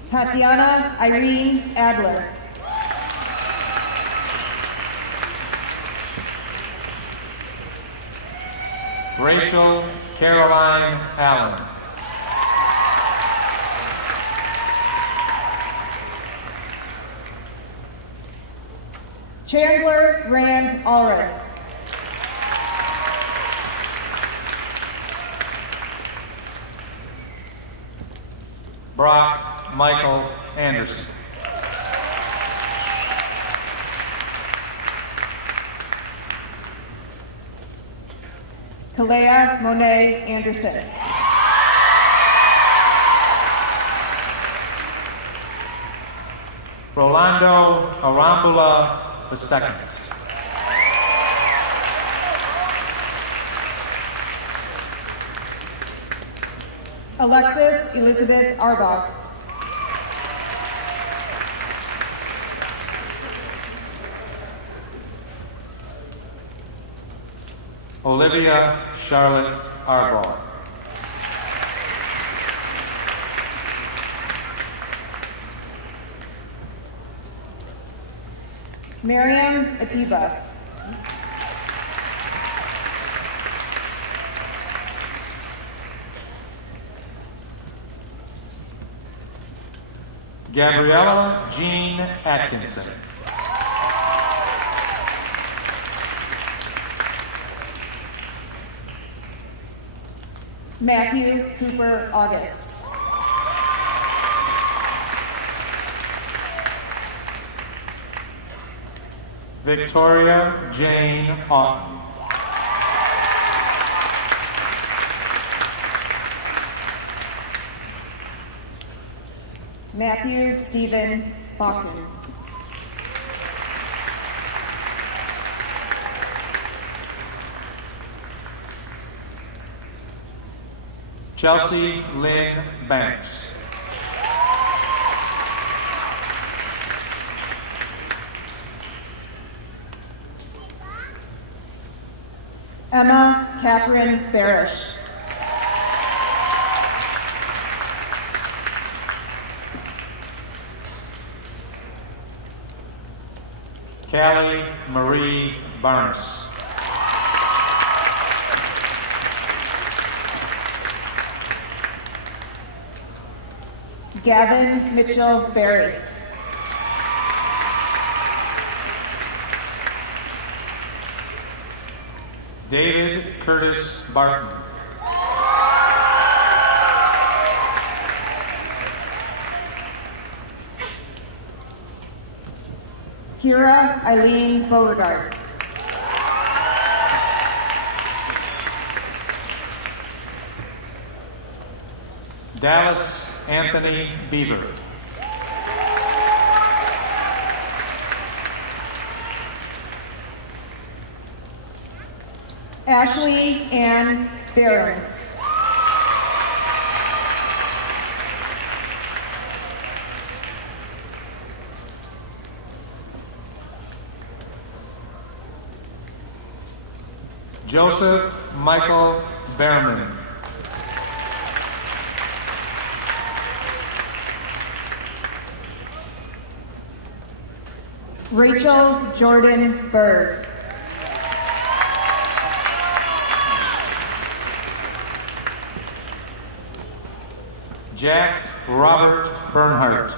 Tatiana Irene Adler. Rachel Caroline Allen. Chandler Rand Allred. Brock Michael Anderson. Kalea Monet Anderson. Rolando Arambula II. Alexis Elizabeth Arbach. Olivia Charlotte Arbaugh. Miriam Atiba. Gabriella Jean Atkinson. Matthew Cooper August. Victoria Jane Otten. Matthew Stephen Bachman. Chelsea Lynn Banks. Emma Catherine Barish. Callie Marie Barnes. Gavin Mitchell Berry. David Curtis Barton. Kira Eileen Beauregard. Dallas Anthony Beaver. Ashley Ann Behrens. Joseph Michael Behrman. Rachel Jordan Berg. Jack Robert Bernhardt.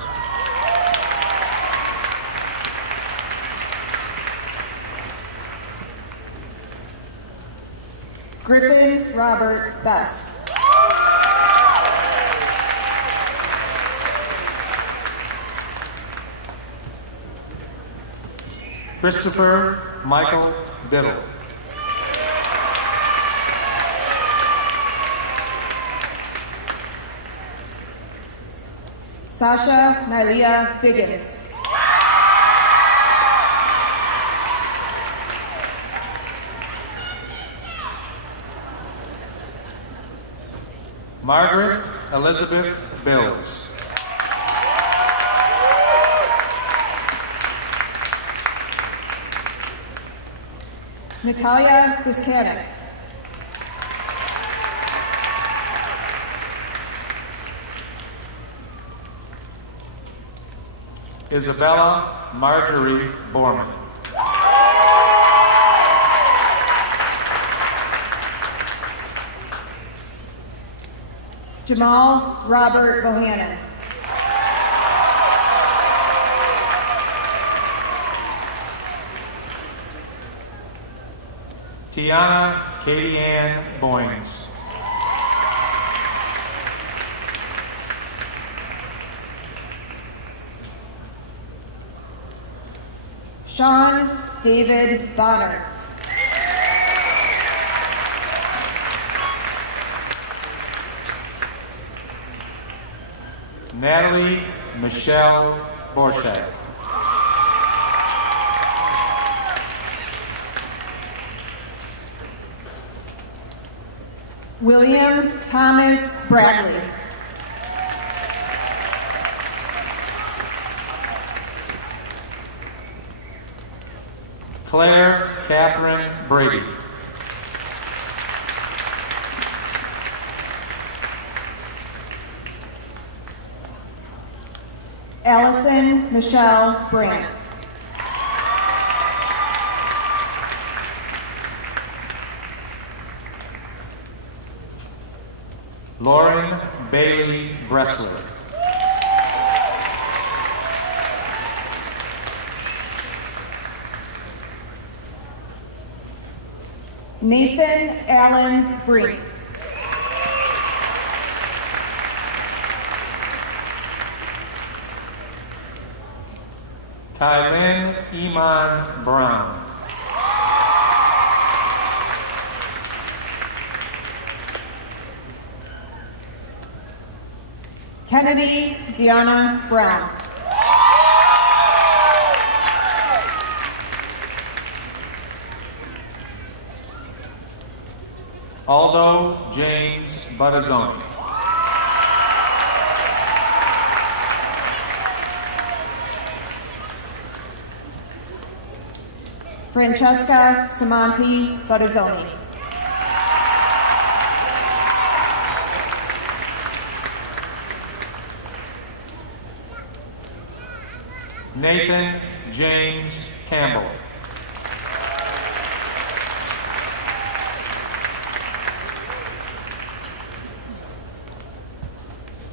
Griffin Robert Best. Christopher Michael Biddle. Sasha Nylia Biggins. Margaret Elizabeth Bills. Natalia Biskanik. Isabella Marjorie Borman. Jamal Robert Bohannon. Tiana Katie Ann Boynes. Sean David Bonner. Natalie Michelle Borshak. William Thomas Bradley. Claire Catherine Brady. Allison Michelle Brandt. Lauren Bailey Bressler. Nathan Allen Brink. Kylin Iman Brown. Kennedy Deanna Brown. Aldo James Buttazzoni. Francesca Samanti Buttazzoni. Nathan James Campbell.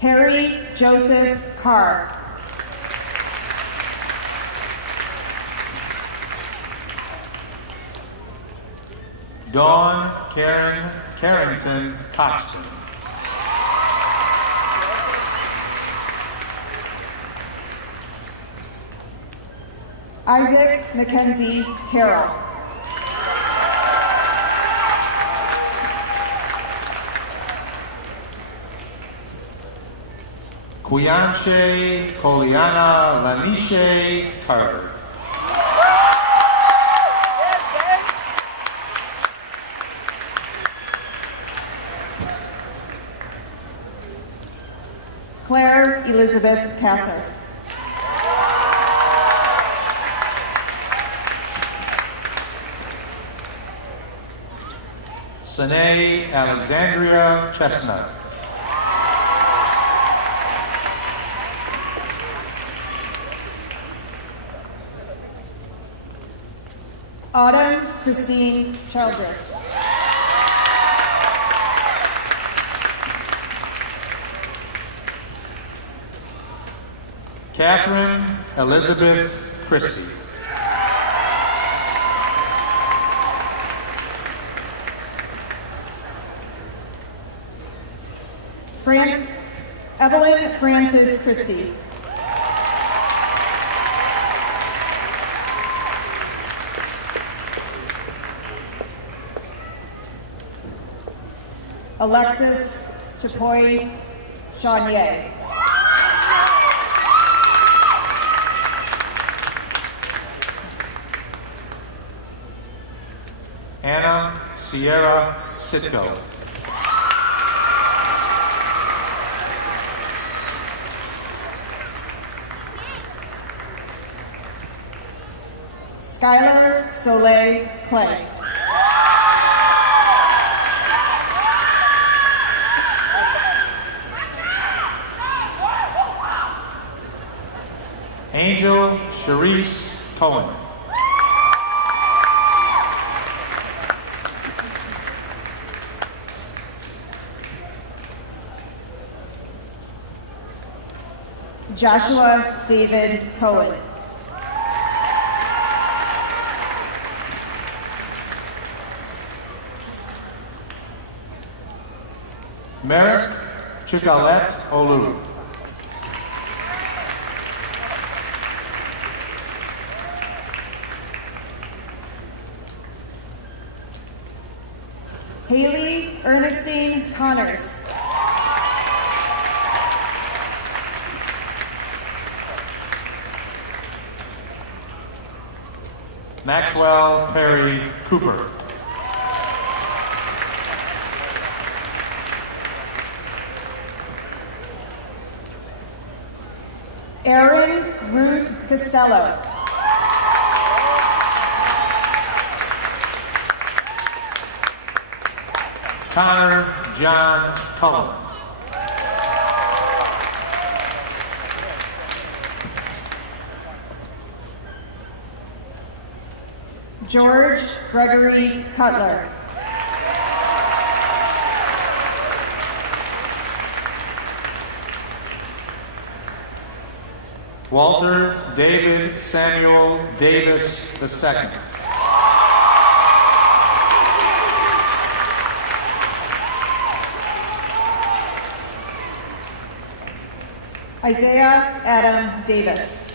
Harry Joseph Carr. Dawn Karen Carrington Coxton. Isaac Mackenzie Carroll. Quianche Coliana Lanishe Carter. Claire Elizabeth Kasser. Sine Alexandria Chestnut. Autumn Christine Childress. Catherine Elizabeth Christie. Evelyn Francis Christie. Alexis Chapoy Chanier. Anna Sierra Sitko. Skylar Soleil Clay. Angel Sharice Cohen. Joshua David Cohen. Merrick Chicalet Olu. Haley Ernestine Connors. Maxwell Perry Cooper. Erin Ruth Costello. Connor John Cullen. George Gregory Cutler. Walter David Samuel Davis II. Isaiah Adam Davis.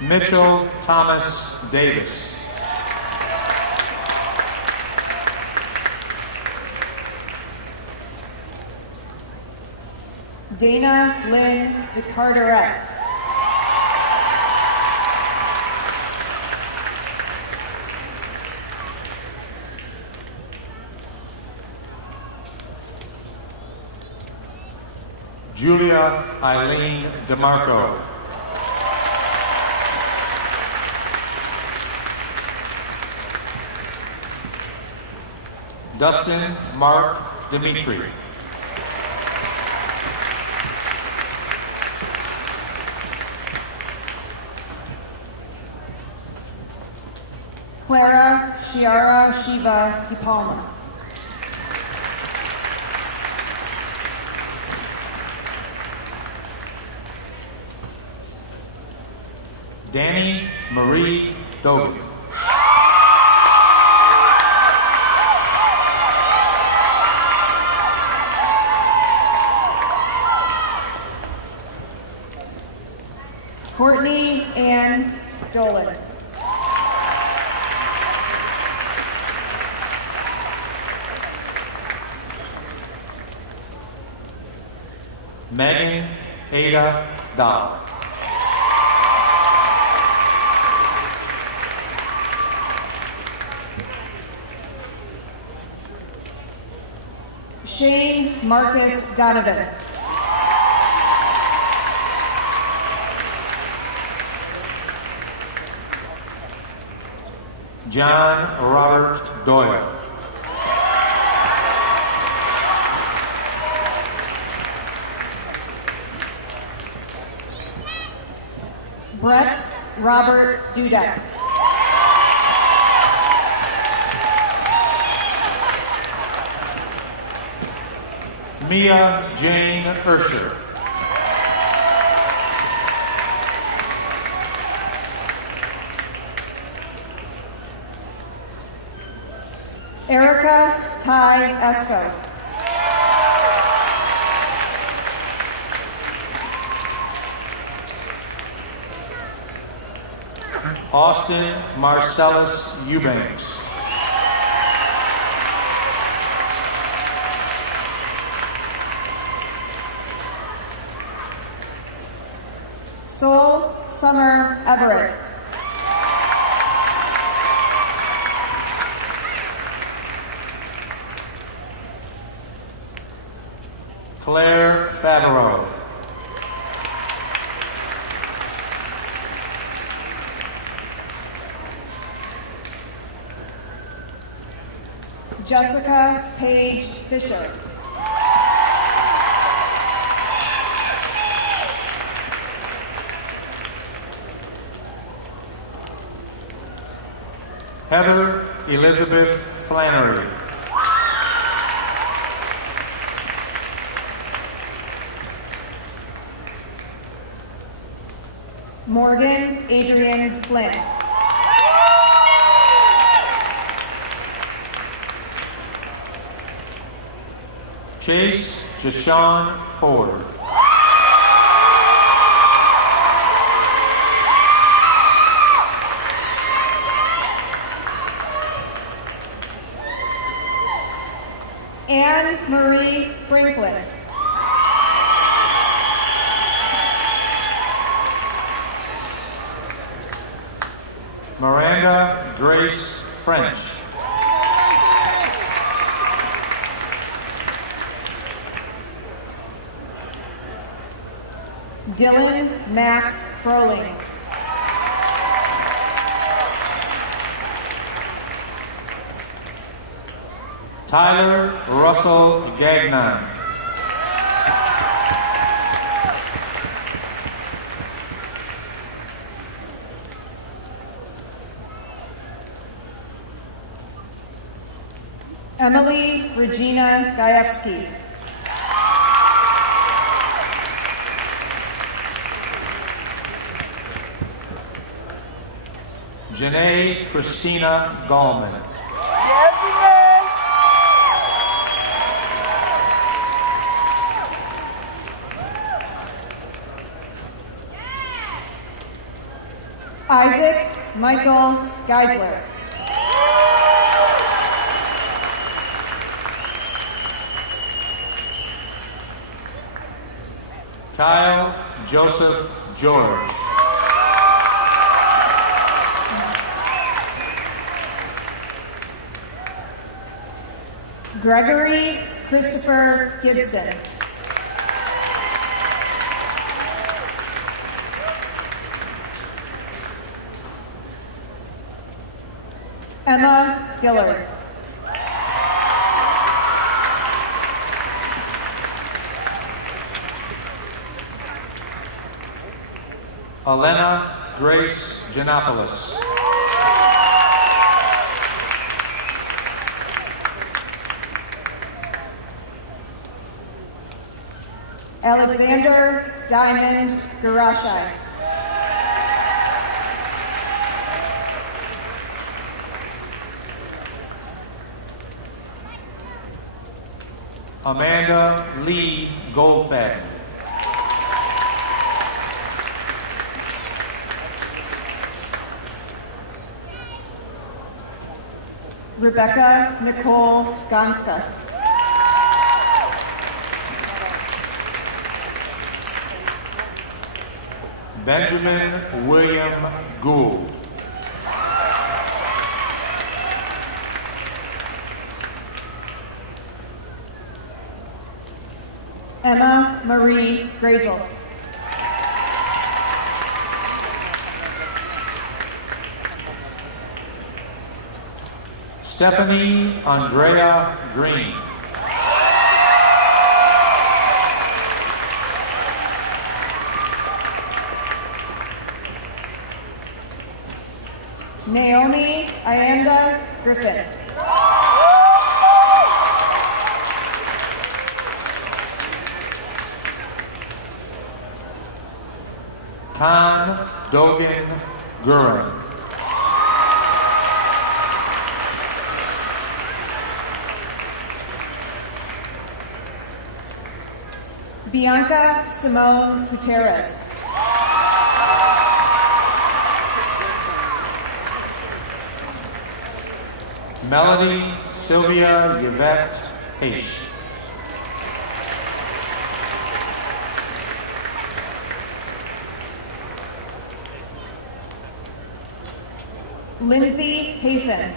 Mitchell Thomas Davis. Dana Lynn DeCarteret. Julia Eileen DeMarco. Dustin Mark Dimitri. Clara Shiara Shiva DePalma. Danny Marie Dogan. Courtney Ann Dolan. Megan Ada Dahl. Shane Marcus Donovan. John Robert Doyle. Brett Robert Dudek. Mia Jane Ursher. Erica Ty Esco. Austin Marcellus Eubanks. Sol Summer Everett. Claire Favreau. Jessica Paige Fisher. Heather Elizabeth Flannery. Morgan Adrian Flynn. Chase Jashawn Ford. Anne Marie Franklin. Miranda Grace French. Dylan Max Froling. Tyler Russell Gagnon. Emily Regina Gajewski. Janae Christina Gallman. Isaac Michael Geisler. Kyle Joseph George. Gregory Christopher Gibson. Emma Gillard. Elena Grace Janopoulos. Alexander Diamond Garashai. Amanda Lee Goldfaden. Rebecca Nicole Gonska. Benjamin William Gould. Emma Marie Grazel. Stephanie Andrea Green. Naomi Ayanda Griffin. Khan Dogan Gurin. Bianca Simone Gutierrez. Melody Sylvia Yvette H. Lindsay Hafen.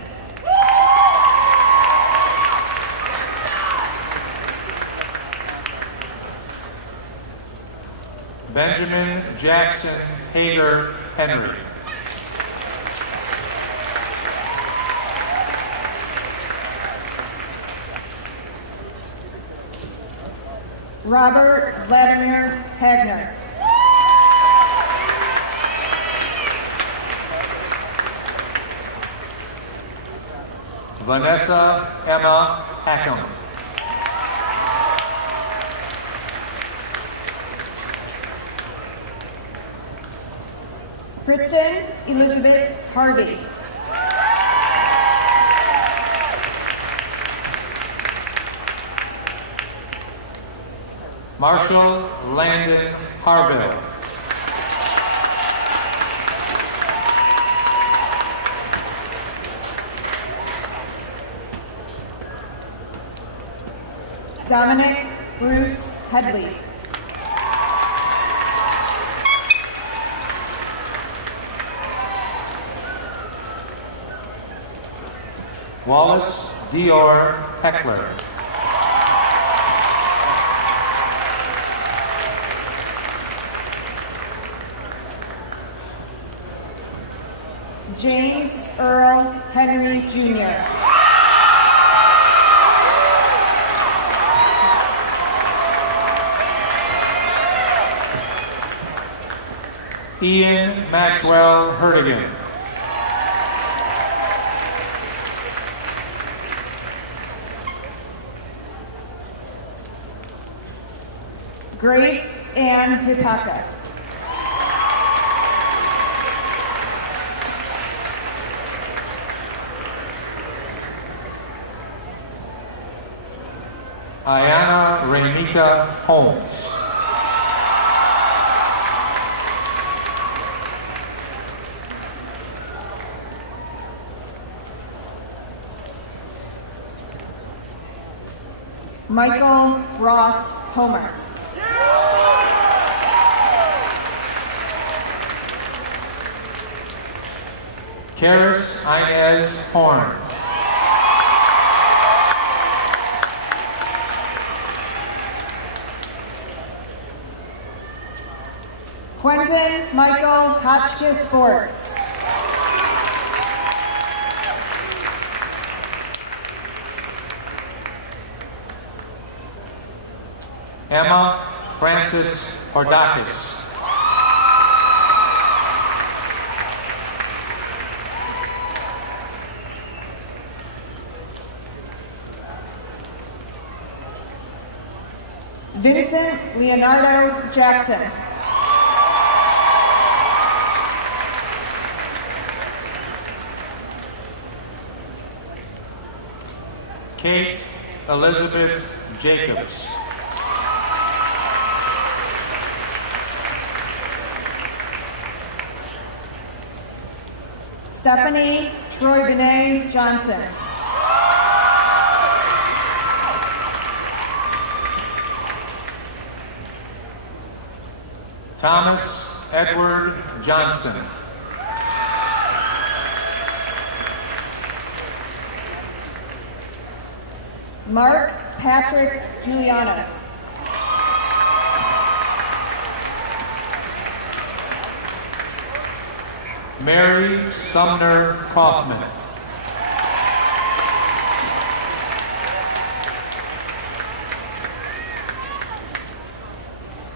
Benjamin Jackson Hager Henry. Robert Vladimir Hagner. Vanessa Emma Hackham. Kristen Elizabeth Hardy. Marshall Landon Harville. Dominic Bruce Headley. Wallace Dior Heckler. James Earl Henry Jr. Ian Maxwell Hertigan. Grace Ann Hipaka. Ayana Ramika Holmes. Michael Ross Homer. Karis Inez Horn. Quentin Michael Hotchkiss Forts. Emma Francis Hordakis. Vincent Leonardo Jackson. Kate Elizabeth Jacobs. Stephanie Troy Benet Johnson. Thomas Edward Johnston. Mark Patrick Giuliano. Mary Sumner Kaufman.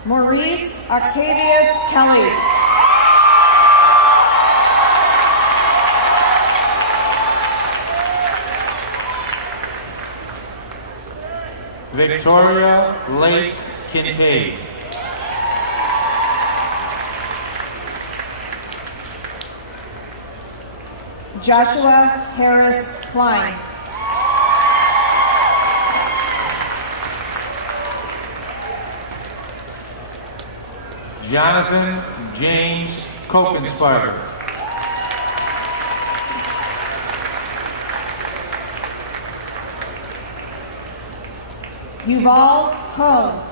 Maurice Octavius Kelly. Victoria Lake Kincaid. Joshua Harris Klein. Jonathan James Kokensparger. Yuval Cohn.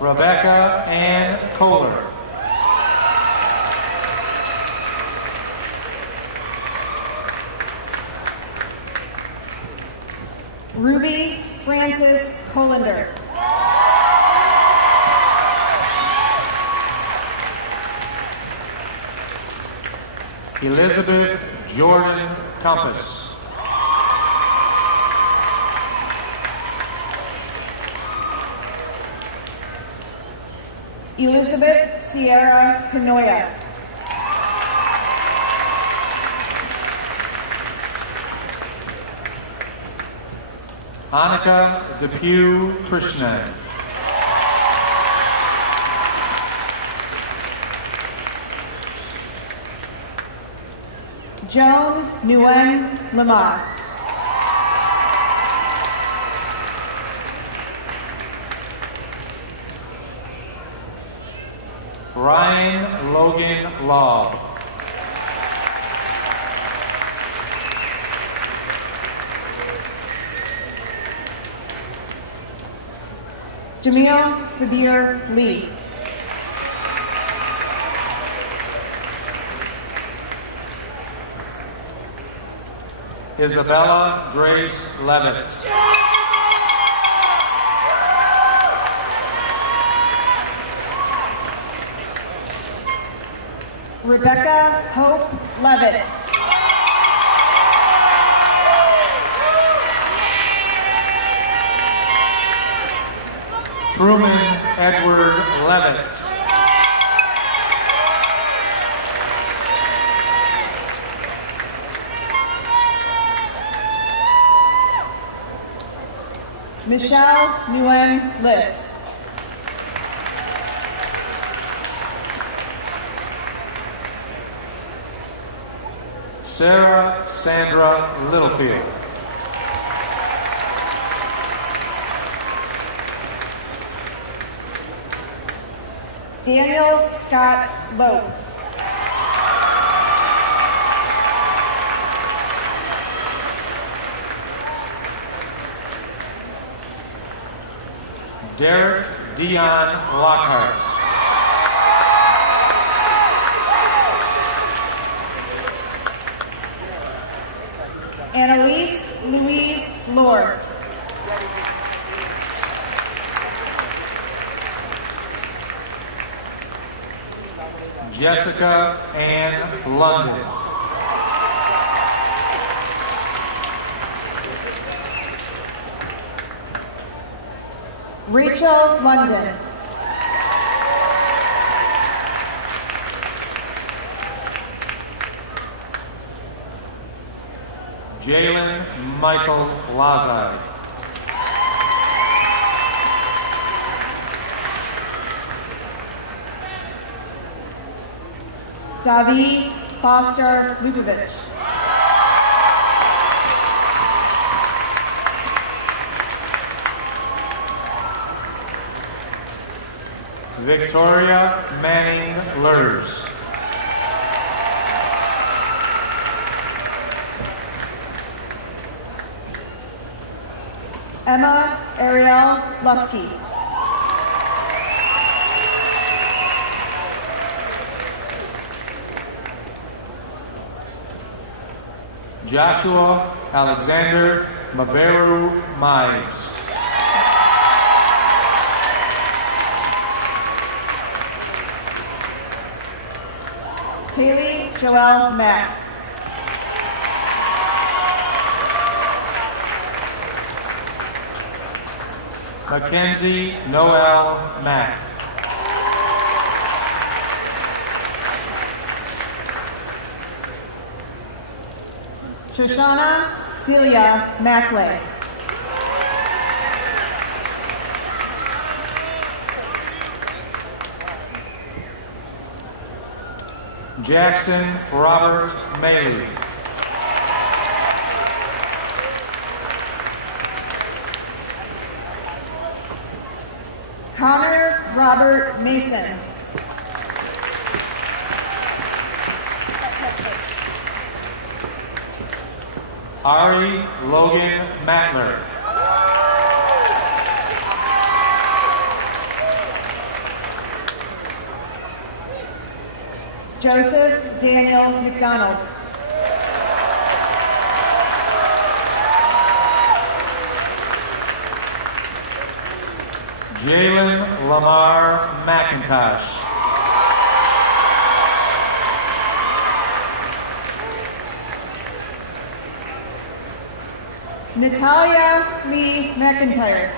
Rebecca Ann Kohler. Ruby Francis Colander. Elizabeth Jordan Compass. Elizabeth Sierra Canoya. Annika Depew Krishnan. Joan Nguyen Lamar. Ryan Logan Laub. Jamil Sabir Lee. Isabella Grace Levitt. Rebecca Hope Levitt. Truman Edward Levitt. Michelle Nguyen Liss. Sarah Sandra Littlefield. Daniel Scott Lope. Derek Dion Lockhart. Annalise Louise Lord. Jessica Ann London. Rachel London. Jalen Michael Lazar. Davi Foster Lupovich. Victoria Manning Lurs. Emma Ariel Lusky. Joshua Alexander Maberu Mize. Kaylee Joelle Mack. Mackenzie Noel Mack. Shoshana Celia Mackley. Jackson Robert Maley. Connor Robert Mason. Ari Logan Matler. Joseph Daniel McDonald. Jalen Lamar McIntosh. Natalia Lee McIntyre.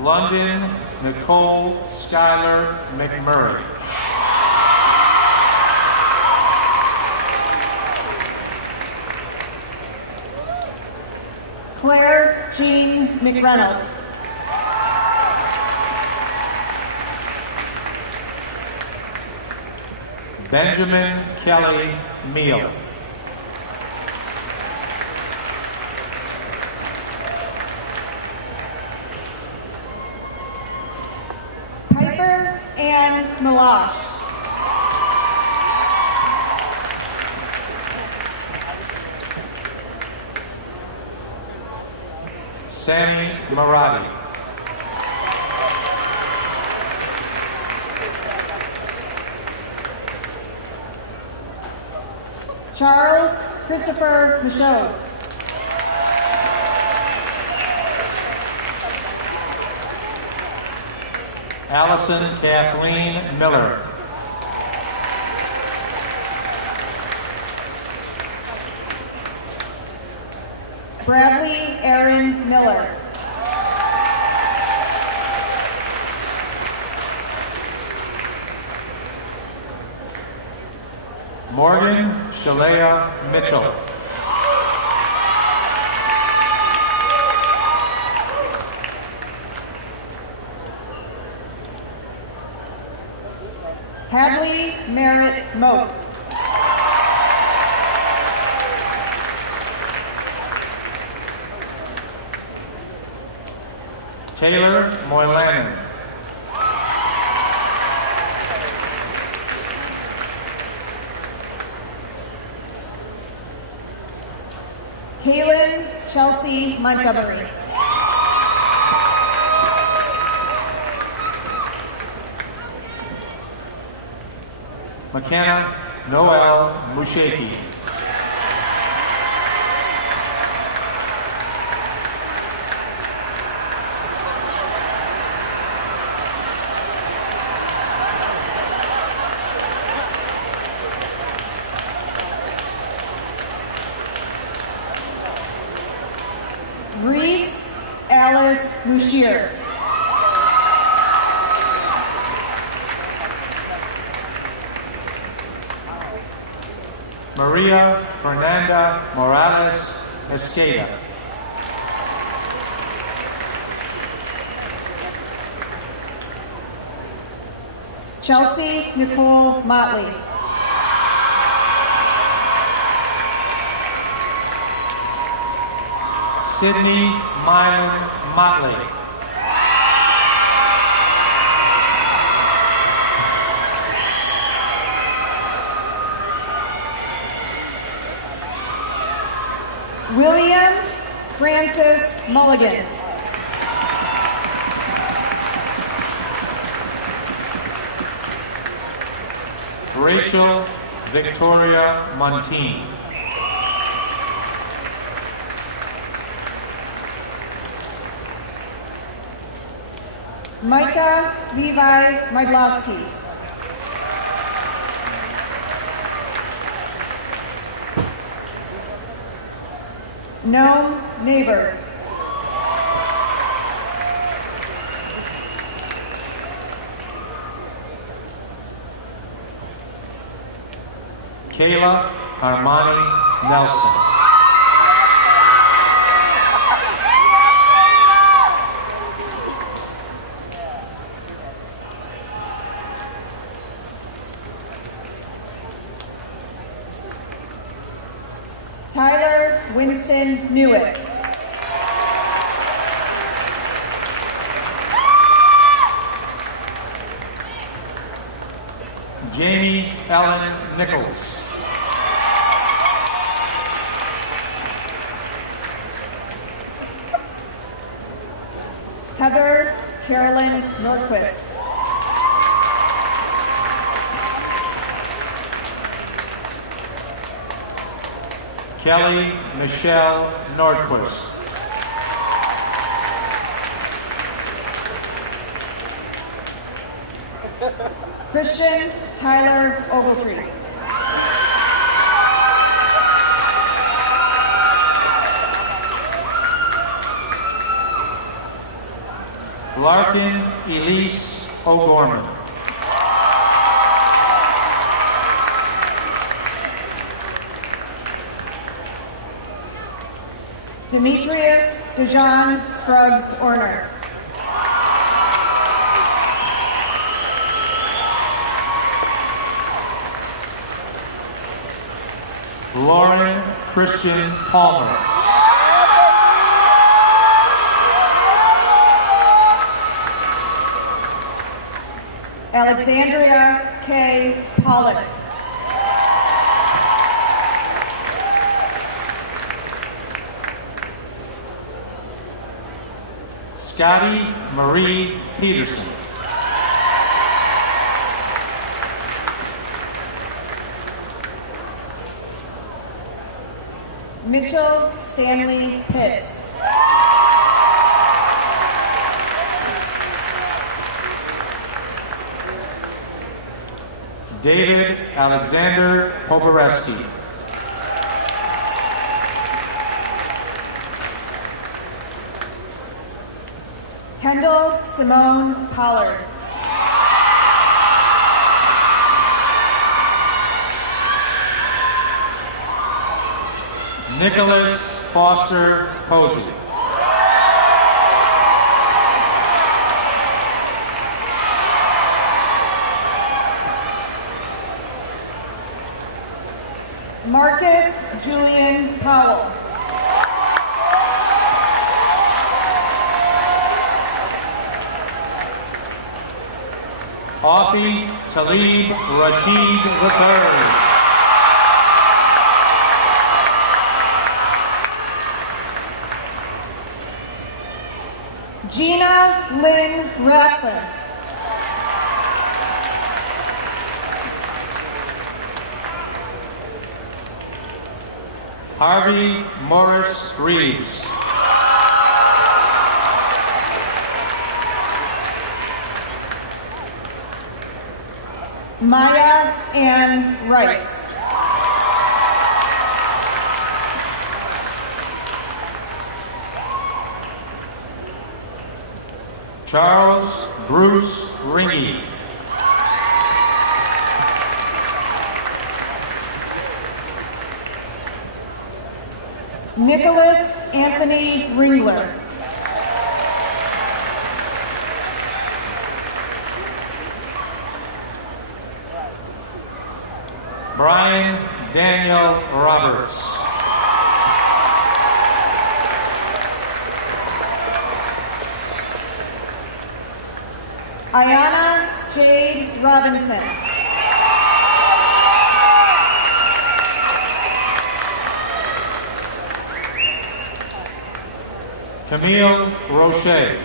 London Nicole Schuyler McMurray. Claire Jean McReynolds. Benjamin Kelly Meal. Piper Ann Milosh. Sammy Maradi. Charles Christopher Michaud. Allison Kathleen Miller. Bradley Aaron Miller. Morgan Shalea Mitchell. Hadley Merritt Moat. Taylor Moylanen. Kaylin Chelsea Montgomery. McKenna Noel Mushaki. Reese Alice Lucier. Maria Fernanda Morales Esqueda. Chelsea Nicole Motley. Sydney Mylan Motley. William Francis Mulligan. Rachel Victoria Montine. Micah Levi Mydlowski. Noam Neighbor. Kayla Armani Nelson. Tyler Winston Newitt. Jamie Ellen Nichols. Heather Carolyn Nordquist. Kelly Michelle Nordquist. Christian Tyler Ogletree. Larkin Elise O'Gorman. Demetrius Dejan Scruggs Orner. Lauren Christian Palmer. Alexandria K. Pollock. Scotty Marie Peterson. Mitchell Stanley Pitts. David Alexander Poboreski. Kendall Simone Pollard. Nicholas Foster Posey. Marcus Julian Powell. Afi Talib Rashid III. Gina Lynn Rathbun. Harvey Morris Reeves. Maya Ann Rice. Charles Bruce Ringy. Nicholas Anthony Ringler. Brian Daniel Roberts. Ayana Jade Robinson. Camille Roche.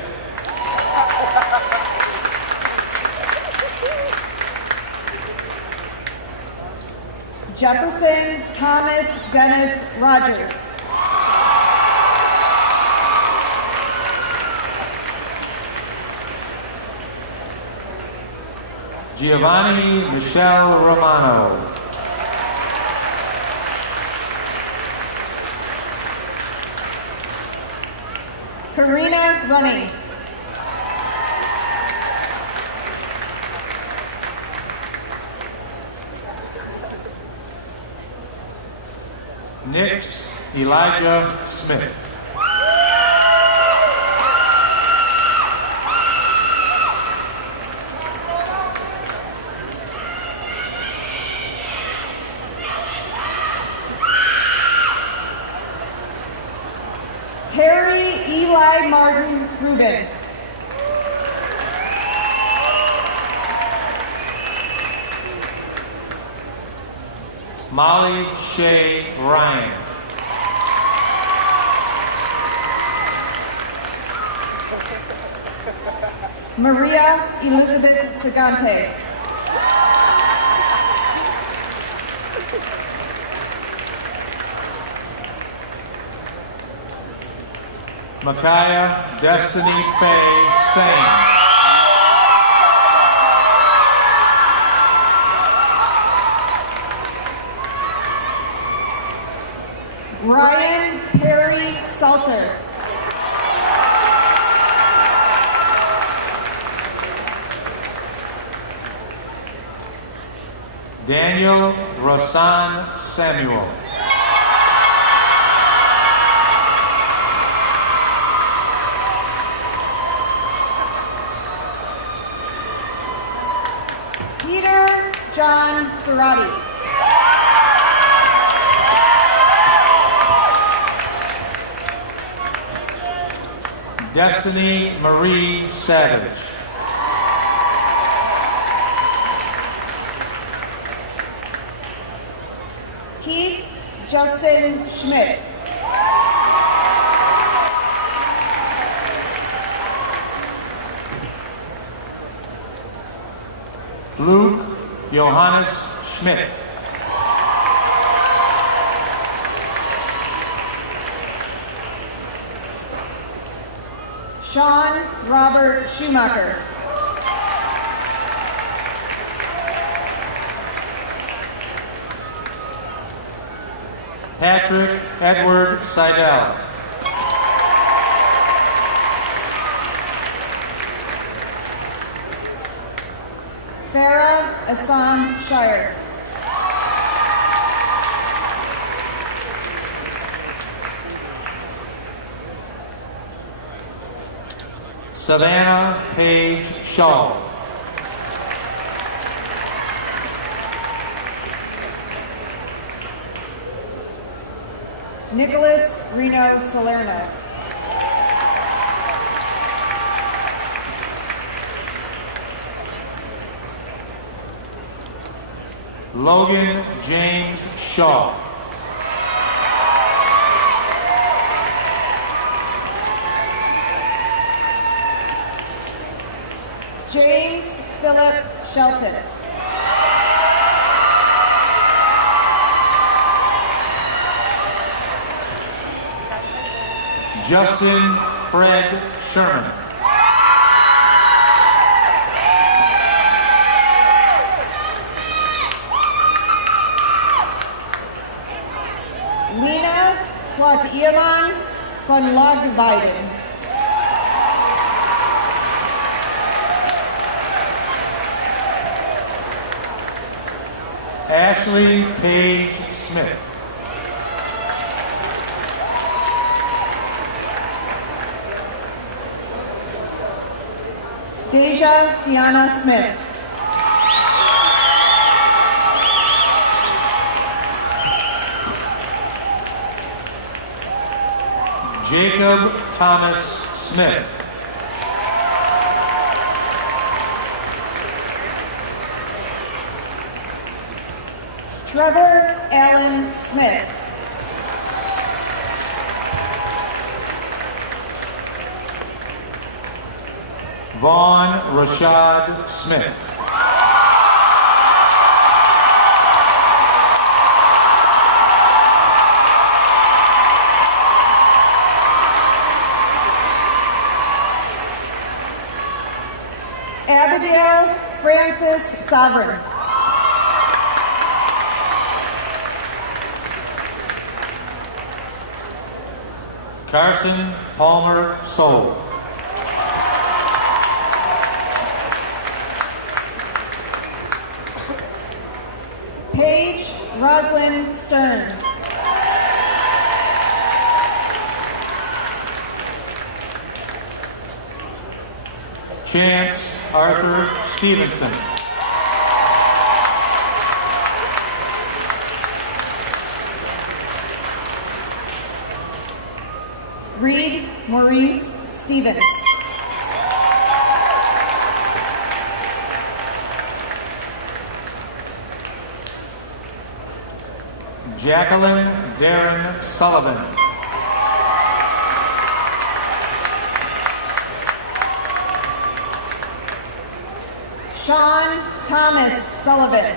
Jefferson Thomas Dennis Rogers. Giovanni Michelle Romano. Karina Running. Nix Elijah Smith. Harry Eli Martin Rubin. Molly Shea Ryan. Maria Elizabeth Sagante. Micaiah Destiny Faye Sane. Ryan Perry Salter. Daniel Rosan Samuel. Peter John Cerati. Destiny Marie Savage. Keith Justin Schmidt. Luke Johannes Schmidt. Sean Robert Schumacher. Patrick Edward Seidel. Farah Assam Shire. Savannah Page Shaw. Nicholas Reno Salerno. Logan James Shaw. James Philip Shelton. Justin Fred Sherman. Lena Slot-Iemann von Lagweiden. Ashley Page Smith. Deja Deanna Smith. Jacob Thomas Smith. Trevor Allen Smith. Vaughn Rashad Smith. Abigail Francis Sovereign. Carson Palmer Soul. Paige Roslyn Stern. Chance Arthur Stevenson. Reed Maurice Stevens. Jacqueline Darren Sullivan. Sean Thomas Sullivan.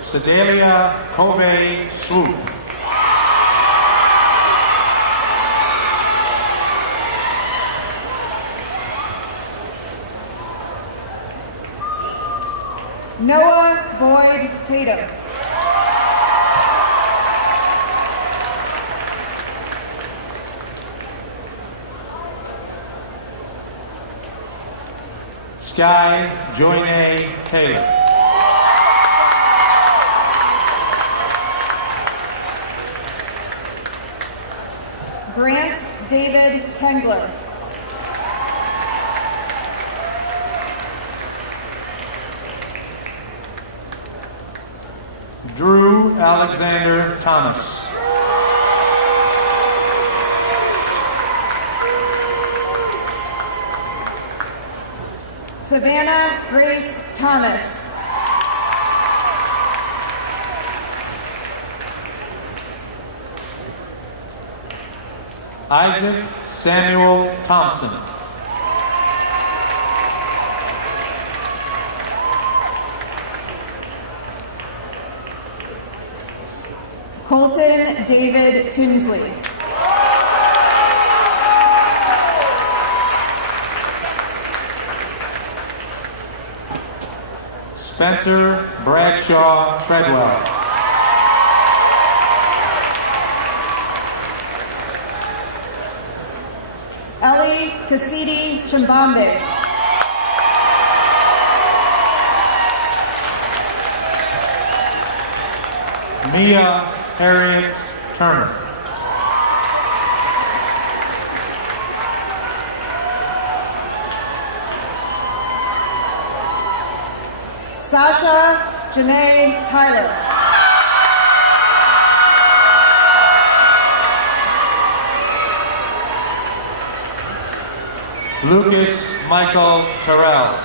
Sedalia Covey Swoop. Noah Boyd Tatum. Sky Joyne Taylor. Grant David Tengler. Drew Alexander Thomas. Savannah Grace Thomas. Isaac Samuel Thompson. Colton David Tinsley. Spencer Bradshaw Treadwell. Ellie Kasidi Chimbambe. Mia Harriet Turner. Sasha Janae Tyler. Lucas Michael Terrell.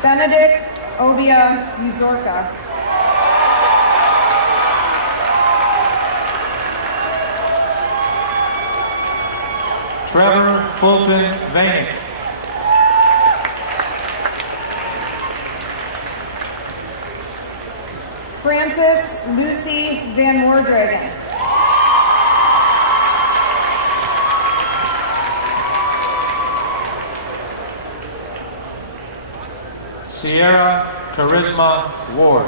Benedict Obia Uzorka. Trevor Fulton Vanek. Frances Lucy Van Moordragen. Sierra Charisma Ward.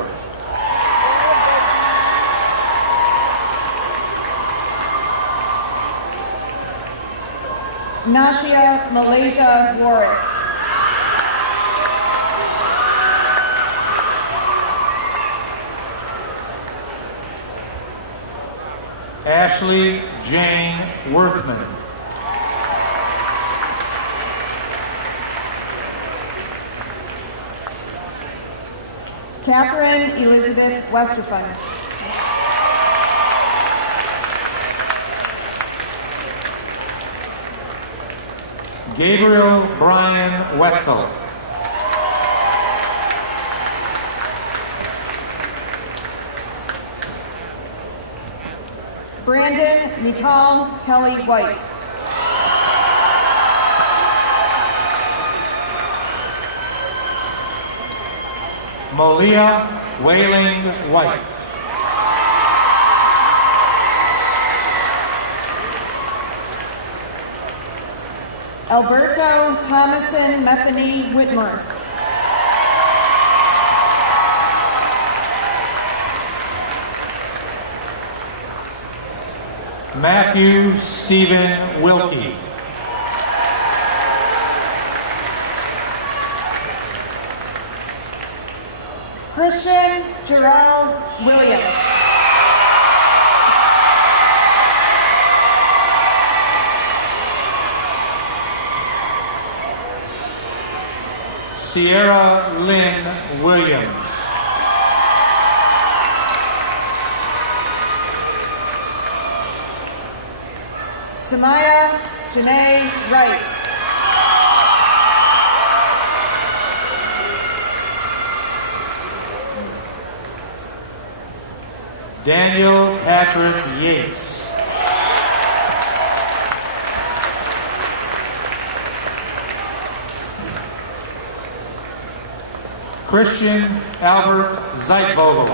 Nashia Malaysia Warwick. Ashley Jane Worthman. Catherine Elizabeth Westerfund. Gabriel Brian Wetzel. Brandon Mikal Kelly White. Malia Wailing White. Alberto Thomason Metheny Whitmer. Matthew Stephen Wilkie. Christian Jarrell Williams. Sierra Lynn Williams. Samaya Janae Wright. Daniel Patrick Yates. Christian Albert Zeitvogel.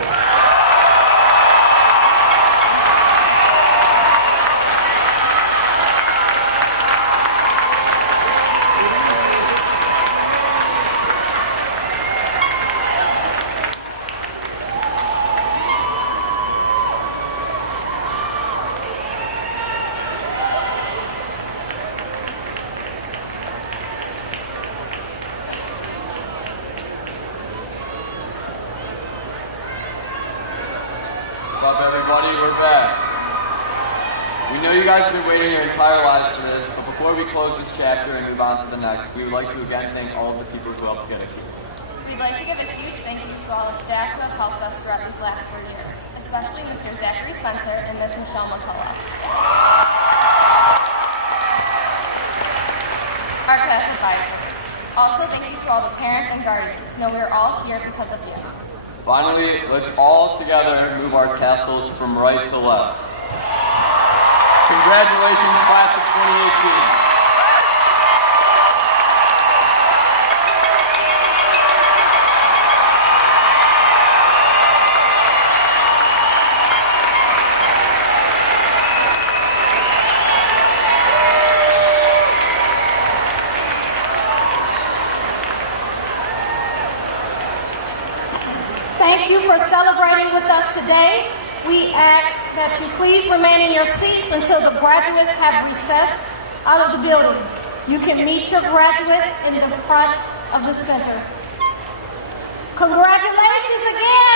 everybody, we're back. We know you guys have been waiting your entire lives for this, but before we close this chapter and move on to the next, we would like to again thank all of the people who helped get us here. We'd like to give a huge thank you to all the staff who have helped us throughout these last 4 years, especially Mr. Zachary Spencer and Ms. Michelle McCullough. Our class advisors. Also, thank you to all the parents and guardians. Know we are all here because of you. Finally, let's all together move our tassels from right to left. Congratulations, class of 2018. Thank you for celebrating with us today. We ask that you please remain in your seats until the graduates have recessed out of the building. You can meet your graduate in the front of the center. Congratulations again!